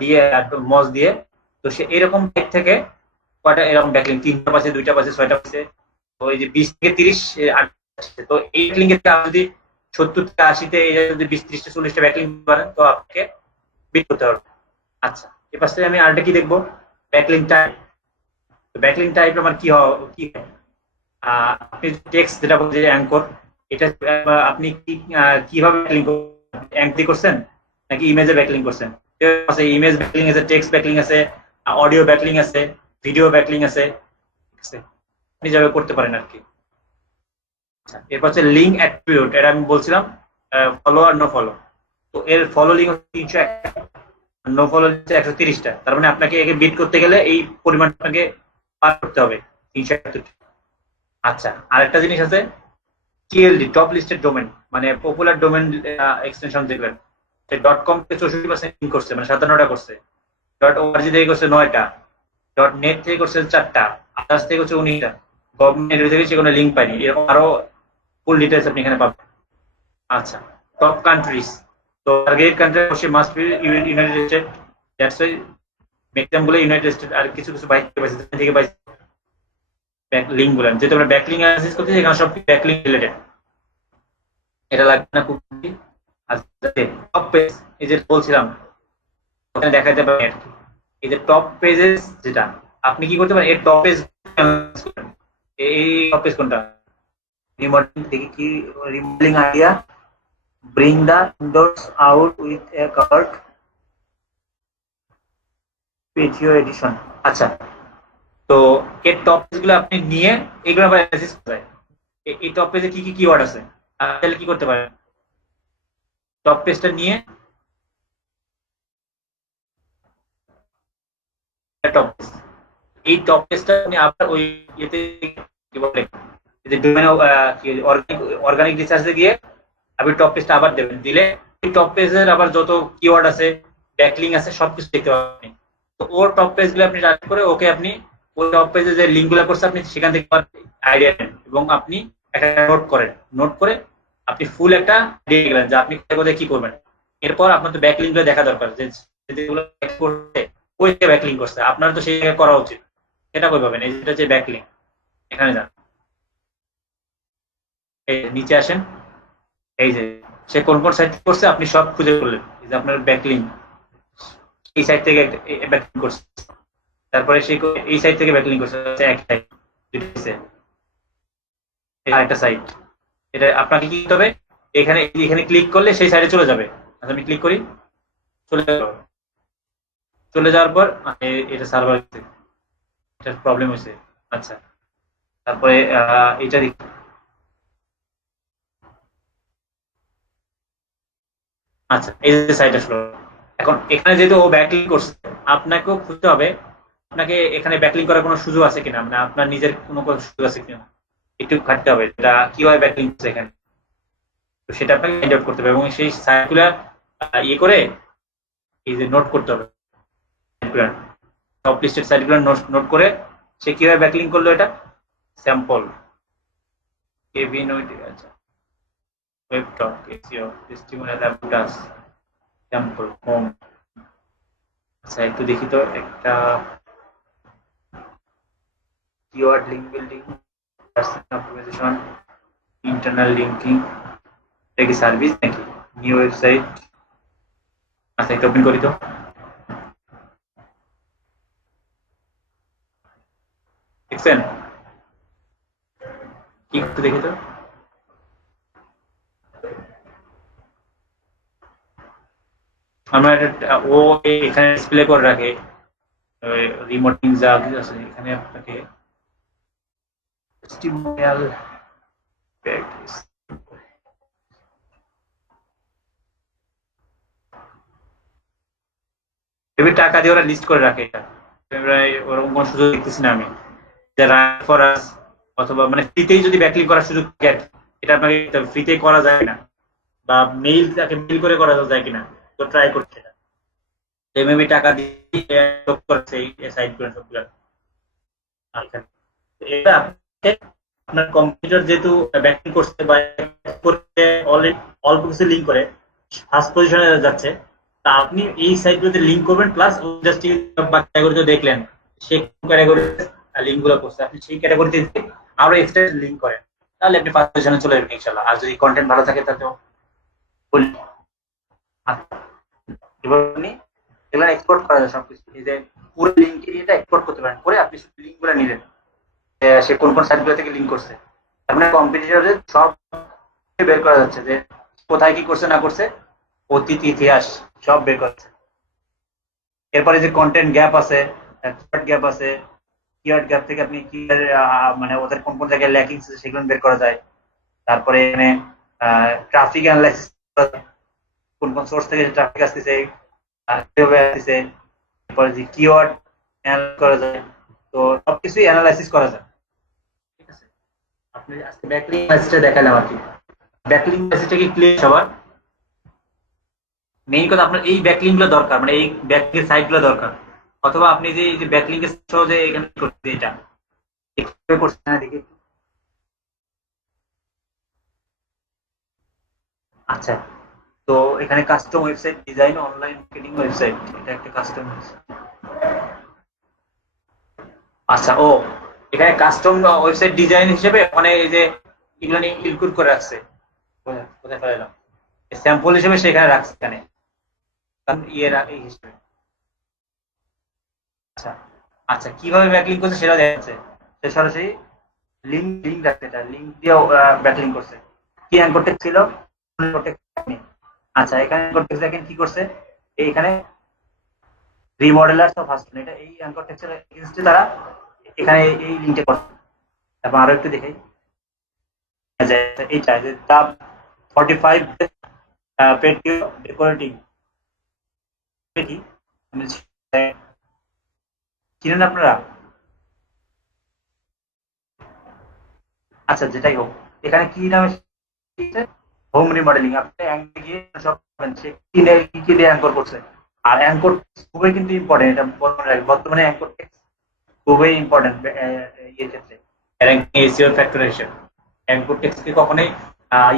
ডিএ মজ দিয়ে, তো সে এরকম থেকে কয়টা এরকম ব্যাকলিং 3টা পাশে 2টা পাশে 6টা পাশে, তো এই যে 20 থেকে 30 তো এই লিঙ্কের যদি 70 থেকে 80-তে যদি 20-30-টা 40-টা ব্যাকলিং করেন তো আপনাকে বিট করতে হবে। আচ্ছা এর পাশে আমি আরেকটা কি দেখবো, ব্যাকলিং টাইপ। ব্যাকলিং টাইপ আমার কি কি আপনি টেক্সট যেটা বলছেন যে অ্যাঙ্কর, এটা আপনি কি কিভাবে ব্যাকলিং অ্যাঙ্কর করছেন নাকি ইমেজে ব্যাকলিং করছেন? আছে ইমেজ ব্যাকলিং আছে, টেক্সট ব্যাকলিং আছে, অডিও ব্যাকলিং আছে, ভিডিও ব্যাকলিং আছে, ঠিক আছে, আপনি যাবে করতে পারেন আর কি। এরপর হচ্ছে লিঙ্ক অ্যাট্রিবিউট, এটা আমি বলছিলাম ফলো আর নো ফলো। তো এর ফলো লিঙ্ক 301, নো ফলো হচ্ছে 130টা, তার মানে আপনাকে একে বিট করতে গেলে এই পরিমাণ আপনাকে পার করতে হবে 371। আচ্ছা আরেকটা জিনিস আছে টিএলডি, টপ লিস্টেড ডোমেন, মানে পপুলার ডোমেন এক্সটেনশন যেগুলো, সে .com কে 64% লিঙ্ক করছে, মানে 57টা করছে, .org থেকে করছে 9টা, .net থেকে করছে 4টা, আদার্স থেকে করছে 19টা, গভর্নমেন্ট থেকে সে কোনো লিঙ্ক পায়নি। এরকম আরো ফুল ডিটেলস আপনি এখানে পাবেন। আচ্ছা, টপ কান্ট্রিজ, তো টার্গেট কান্ট্রি অবশ্যই must be United state, that's why maximum গুলো ইউনাইটেড স্টেট, আর কিছু কিছু বাইক থেকে পাইছি ব্যাক লিঙ্ক গুলো, যেহেতু আমরা ব্যাক লিঙ্ক অ্যানালাইসিস করতেছি এখানে সব ব্যাক লিঙ্ক রিলেটেড, এটা লাগবে না খুব। আচ্ছা, টপ পেজ, এই যে বলছিলাম ওখানে দেখাতে পারেন আর কি। এই যে টপ পেজেস, যেটা আপনি কি করতে পারেন, এই টপ পেজ, এই টপ পেজ কোনটা, রিমডেলিং দেখি কি, remodelling idea, bring the indoors out with a card patio addition. আচ্ছা, তো এই টপ পেজ গুলো আপনি নিয়ে এগুলো আবার অ্যানালাইসিস করা যায়। এই টপ পেজে কি কি কিওয়ার্ড আছে, তাহলে কি করতে পারেন, টপ পেজটা নিয়ে টপ পেজ, এই টপ পেজটা আপনি আবার ওই ইয়েতে কি বলে, যে ডোমেন অর্গানিক রিসার্চে গিয়ে আপনি টপ পেজটা আবার দেবেন, দিলে এই টপ পেজের আবার যত কিওয়ার্ড আছে, ব্যাকলিঙ্ক আছে, সবকিছু দেখতে পাবেন। তো ওর টপ পেজ গুলো আপনি রান করে ওকে আপনি ওই টপ পেজে যে লিঙ্ক গুলো করছে আপনি সেখান থেকে আইডিয়া নেন, এবং আপনি একটা নোট করেন, নোট করে আপনি ফুল একটা দিয়ে গেলেন যে আপনি কোথায় কোথায় কি করবেন। এরপর আপনার তো ব্যাকলিঙ্ক গুলো দেখা দরকার, যে যেগুলো করছে ওই জায়গায় ব্যাকলিঙ্ক করছে, আপনার তো সেই জায়গায় করা উচিত। সেটা কই পাবেন, এই যেটা যে ব্যাকলিঙ্ক, এখানে যান, এই নিচে আসেন, এই যে সে কোন কোন সাইট করছে আপনি সব খুঁজে করলেন, এই যে আপনার ব্যাকলিঙ্ক এই সাইট থেকে ব্যাকলিঙ্ক করছে, তারপরে সে এই সাইট থেকে ব্যাকলিঙ্ক করছে, এক সাইট, আরেকটা সাইট। এটা আপনাকে কি করতে হবে, এখানে এখানে ক্লিক করলে সেই সাইডে চলে যাবে। আচ্ছা, আমি ক্লিক করি, চলে যাবে, চলে যাওয়ার পর এটা সার্ভার, এটার প্রবলেম হয়েছে। আচ্ছা, তারপরে এটা দেখি, আচ্ছা এই যে সাইট আসলো। এখন এখানে যেহেতু ও ব্যাকলিঙ্ক করছে, আপনাকেও খুঁজতে হবে আপনাকে এখানে ব্যাকলিঙ্ক করার কোনো সুযোগ আছে কিনা, মানে আপনার নিজের কোনো সুযোগ আছে কিনা একটু ঘাটতে হবে, এটা কিভাবে ব্যাকলিঙ্ক করছে এখানে, তো সেটা আপনাকে ফাইন্ড আউট করতে হবে, এবং সেই সাইটগুলা ইয়ে করে এই যে নোট করতে হবে, টপ লিস্টেড সাইটগুলো নোট করে সে কিভাবে ব্যাকলিঙ্ক করলো, এটা স্যাম্পল কেভিন ওই, আচ্ছা web talk SEO testimonial about sample home. আচ্ছা, একটু দেখি তো, একটা keyword link building, personal optimization, internal linking, এটা কি সার্ভিস নাকি নিউ ওয়েবসাইট? আচ্ছা, একটু ওপেন করি তো, দেখছেন কি করতে, দেখি তো, আমরা ও এখানে ডিসপ্লে করে রাখে রিমোটিং যা কিছু আছে, এখানে আপনাকে টেস্টিমোনিয়াল প্র্যাকটিস, এবার টাকা দিয়ে ওরা লিস্ট করে রাখে, এটা ওরকম কোনো সুযোগ দেখতেছি না আমি, ফর আস অথবা মানে ফ্রিতেই যদি ব্যাকলিং করার সুযোগ থাকে, এটা আপনাকে ফ্রিতে করা যায় না, বা মেইল তাকে মেইল করে করা যায় কিনা, তো ট্রাই করছে না, মেবি টাকা দিয়ে করছে এই সাইটগুলো সবগুলো। এটা আপনার কম্পিউটার যেহেতু ব্যাকলিং করছে বা করতে অলরেডি অল্প কিছু লিঙ্ক করে ফার্স্ট পজিশনে যাচ্ছে, তা আপনি এই সাইটগুলোতে লিঙ্ক করবেন, প্লাস জাস্ট ক্যাটাগরিতে দেখলেন সে ক্যাটাগরি লিঙ্ক গুলো করছে, আপনি সেই ক্যাটাগরিতে আরো এক্সট্রা লিঙ্ক করেন, তাহলে আপনি ফার্স্ট পজিশনে চলে যাবেন ইনশাআল্লাহ। আর যদি কন্টেন্ট ভালো থাকে তাহলে এবার আপনি এগুলো এক্সপোর্ট করা যায় সবকিছু, এই যে পুরো লিঙ্ক এরিয়াটা এক্সপোর্ট করতে পারেন, করে আপনি শুধু লিঙ্ক গুলো নিলেন, সে কোন কোন সাইটগুলো থেকে লিঙ্ক করছে, আপনার কম্পিউটারে সব বের করা যাচ্ছে যে কোথায় কি করছে না করছে, অতীত ইতিহাস সব বের করছে। এরপরে যে কন্টেন্ট গ্যাপ আছে, কিওয়ার্ড গ্যাপ আছে, কিওয়ার্ড গ্যাপ থেকে আপনি কি মানে ওদের কোন কোন জায়গায় ল্যাকিং আছে সেগুলো বের করা যায়। তারপরে এখানে ট্রাফিক অ্যানালাইসিস, কোন কোন সোর্স থেকে ট্রাফিক আসতেছে, কিভাবে আসতেছে, তারপরে যে কিওয়ার্ড অ্যানালাইসিস করা যায়, তো সবকিছুই অ্যানালাইসিস করা যায়। ঠিক আছে, আপনি আজকে ব্যাকলিং অ্যানালাইসিসটা দেখালাম আর কি। ব্যাকলিং অ্যানালাইসিসটা কি ক্লিয়ার সবার? মেইন কথা আপনার এই ব্যাকলিং গুলো দরকার, মানে এই ব্যাকলিং সাইট গুলো দরকার, অথবা আপনি যে এই যে ব্যাকলিং এর সহজে এখানে করতে, এটা এক্সপ্লোর করছেন না দেখি। আচ্ছা, তো এখানে custom website design online marketing website, এটা একটা কাস্টম। আচ্ছা, ও এখানে কাস্টম ওয়েবসাইট ডিজাইন হিসেবে মানে এই যে এগুলো ইনক্লুড করে রাখছে, কোথায় ফেলাইলাম, স্যাম্পল হিসেবে সেখানে রাখছে এখানে, কারণ এই হিসেবে। আচ্ছা আচ্ছা, কিভাবে ব্যাকলিং করছে সেটা দেখা যাচ্ছে। সে সরাসরি লিঙ্ক লিঙ্ক রাখতে চায়, লিঙ্ক দিয়েও ব্যাকলিং করছে। কি অ্যাঙ্কর টেক্সট ছিল? অ্যাঙ্কর টেক্সট নেই। আচ্ছা, এখানে অ্যাঙ্কর টেক্সট দেখেন কি করছে, এইখানে রিমডেলার্স অফ হাস্টন, এটা এই অ্যাঙ্কর টেক্সটের এগেইনস্টে তারা এখানে এই লিঙ্কটা করছে। তারপর আরো একটু দেখাই, এইটা যে টপ 45 পেটিও ডেকোরেটিং, কি চিনেন আপনারা? আচ্ছা, যেটাই হোক, এখানে কি নামে হোম রিমডেলিং। আপনি অ্যাঙ্কর গিয়ে সব পাবেন সে কি কি দিয়ে অ্যাঙ্কর করছে। আর অ্যাঙ্কর খুবই কিন্তু ইম্পর্টেন্ট, এটা বর্তমানে অ্যাঙ্কর খুবই ইম্পর্টেন্ট ইয়ের ক্ষেত্রে, র্যাঙ্কিং এসইও ফ্যাক্টরাইজেশন। অ্যাঙ্কর টেক্সটকে কখনোই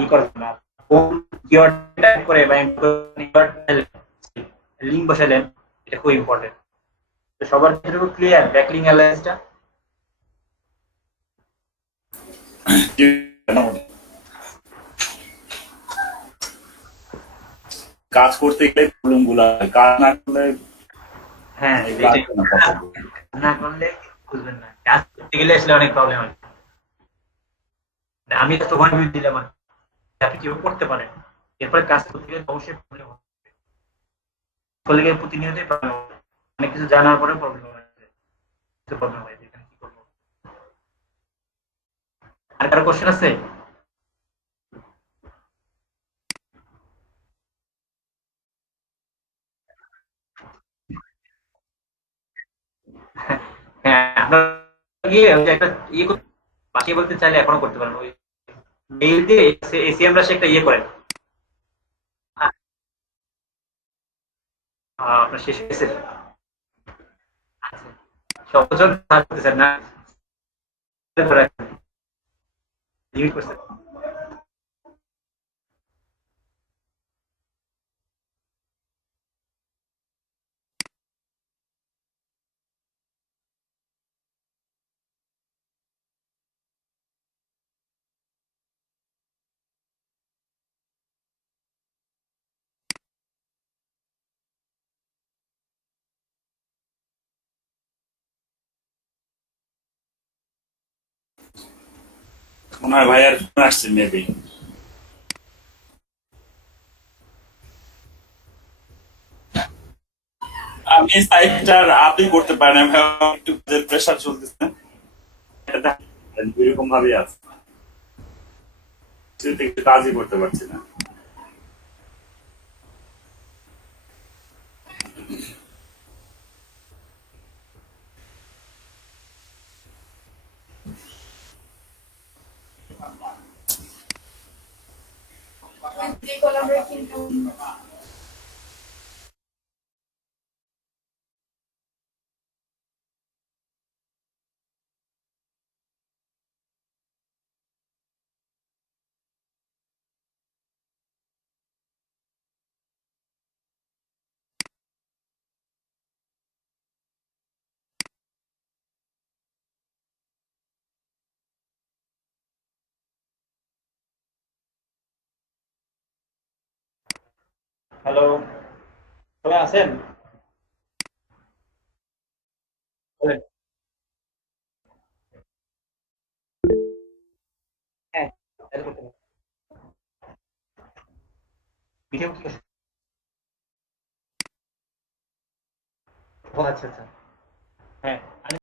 ই করা যাবে না। কোন কিওয়ার্ড টাইপ করে বা কিওয়ার্ড লিঙ্ক বসালেন, এটা খুব ইম্পর্টেন্ট। তো সবার ক্ষেত্রে খুব ক্লিয়ার ব্যাকলিং অ্যালায়েন্সটা। কাজ করতে গেলে প্রবলেম গুলো হয়। কাজ না করলে হ্যাঁ, এগুলো আসবে না কথা। না করলে বুঝবেন না, কাজ করতে গেলে আসলে অনেক প্রবলেম হয়। আমি তো তোমার ভিউ দিলাম, আপনি কিভাবে করতে পারেন, এরপরে কাজ করতে গেলে অবশ্যই প্রবলেম হবে, কলিগে প্রতিনিয়তই প্রবলেম হবে, অনেক কিছু জানার পরে প্রবলেম হয়, প্রবলেম হয় এখানে কি করবো। আর কারো কোশ্চেন আছে? হ্যাঁ, আপনার গিয়ে ওই যে একটা ইয়ে বাকি বলতে চাইলে এখনো করতে পারেন, ওই মেইল দিয়ে এসিএম রাশি একটা ইয়ে করেন। আপনার শেষ হয়েছে? আচ্ছা, সবজন থাকতেছেন না, লিমিট করছেন। মনে হয় ভাইয়ার ফোন আসছে মেবি। আমি সাইটটার আপনি করতে পারেন, আমি একটু প্রেশার চলতেছে, এরকম ভাবে আছে, একটু কাজই করতে পারছি না। হ্যালো, সবাই আছেন? বলেন। হ্যাঁ, তাহলে করতে পারেন। ভিডিও কি? ও আচ্ছা আচ্ছা, হ্যাঁ।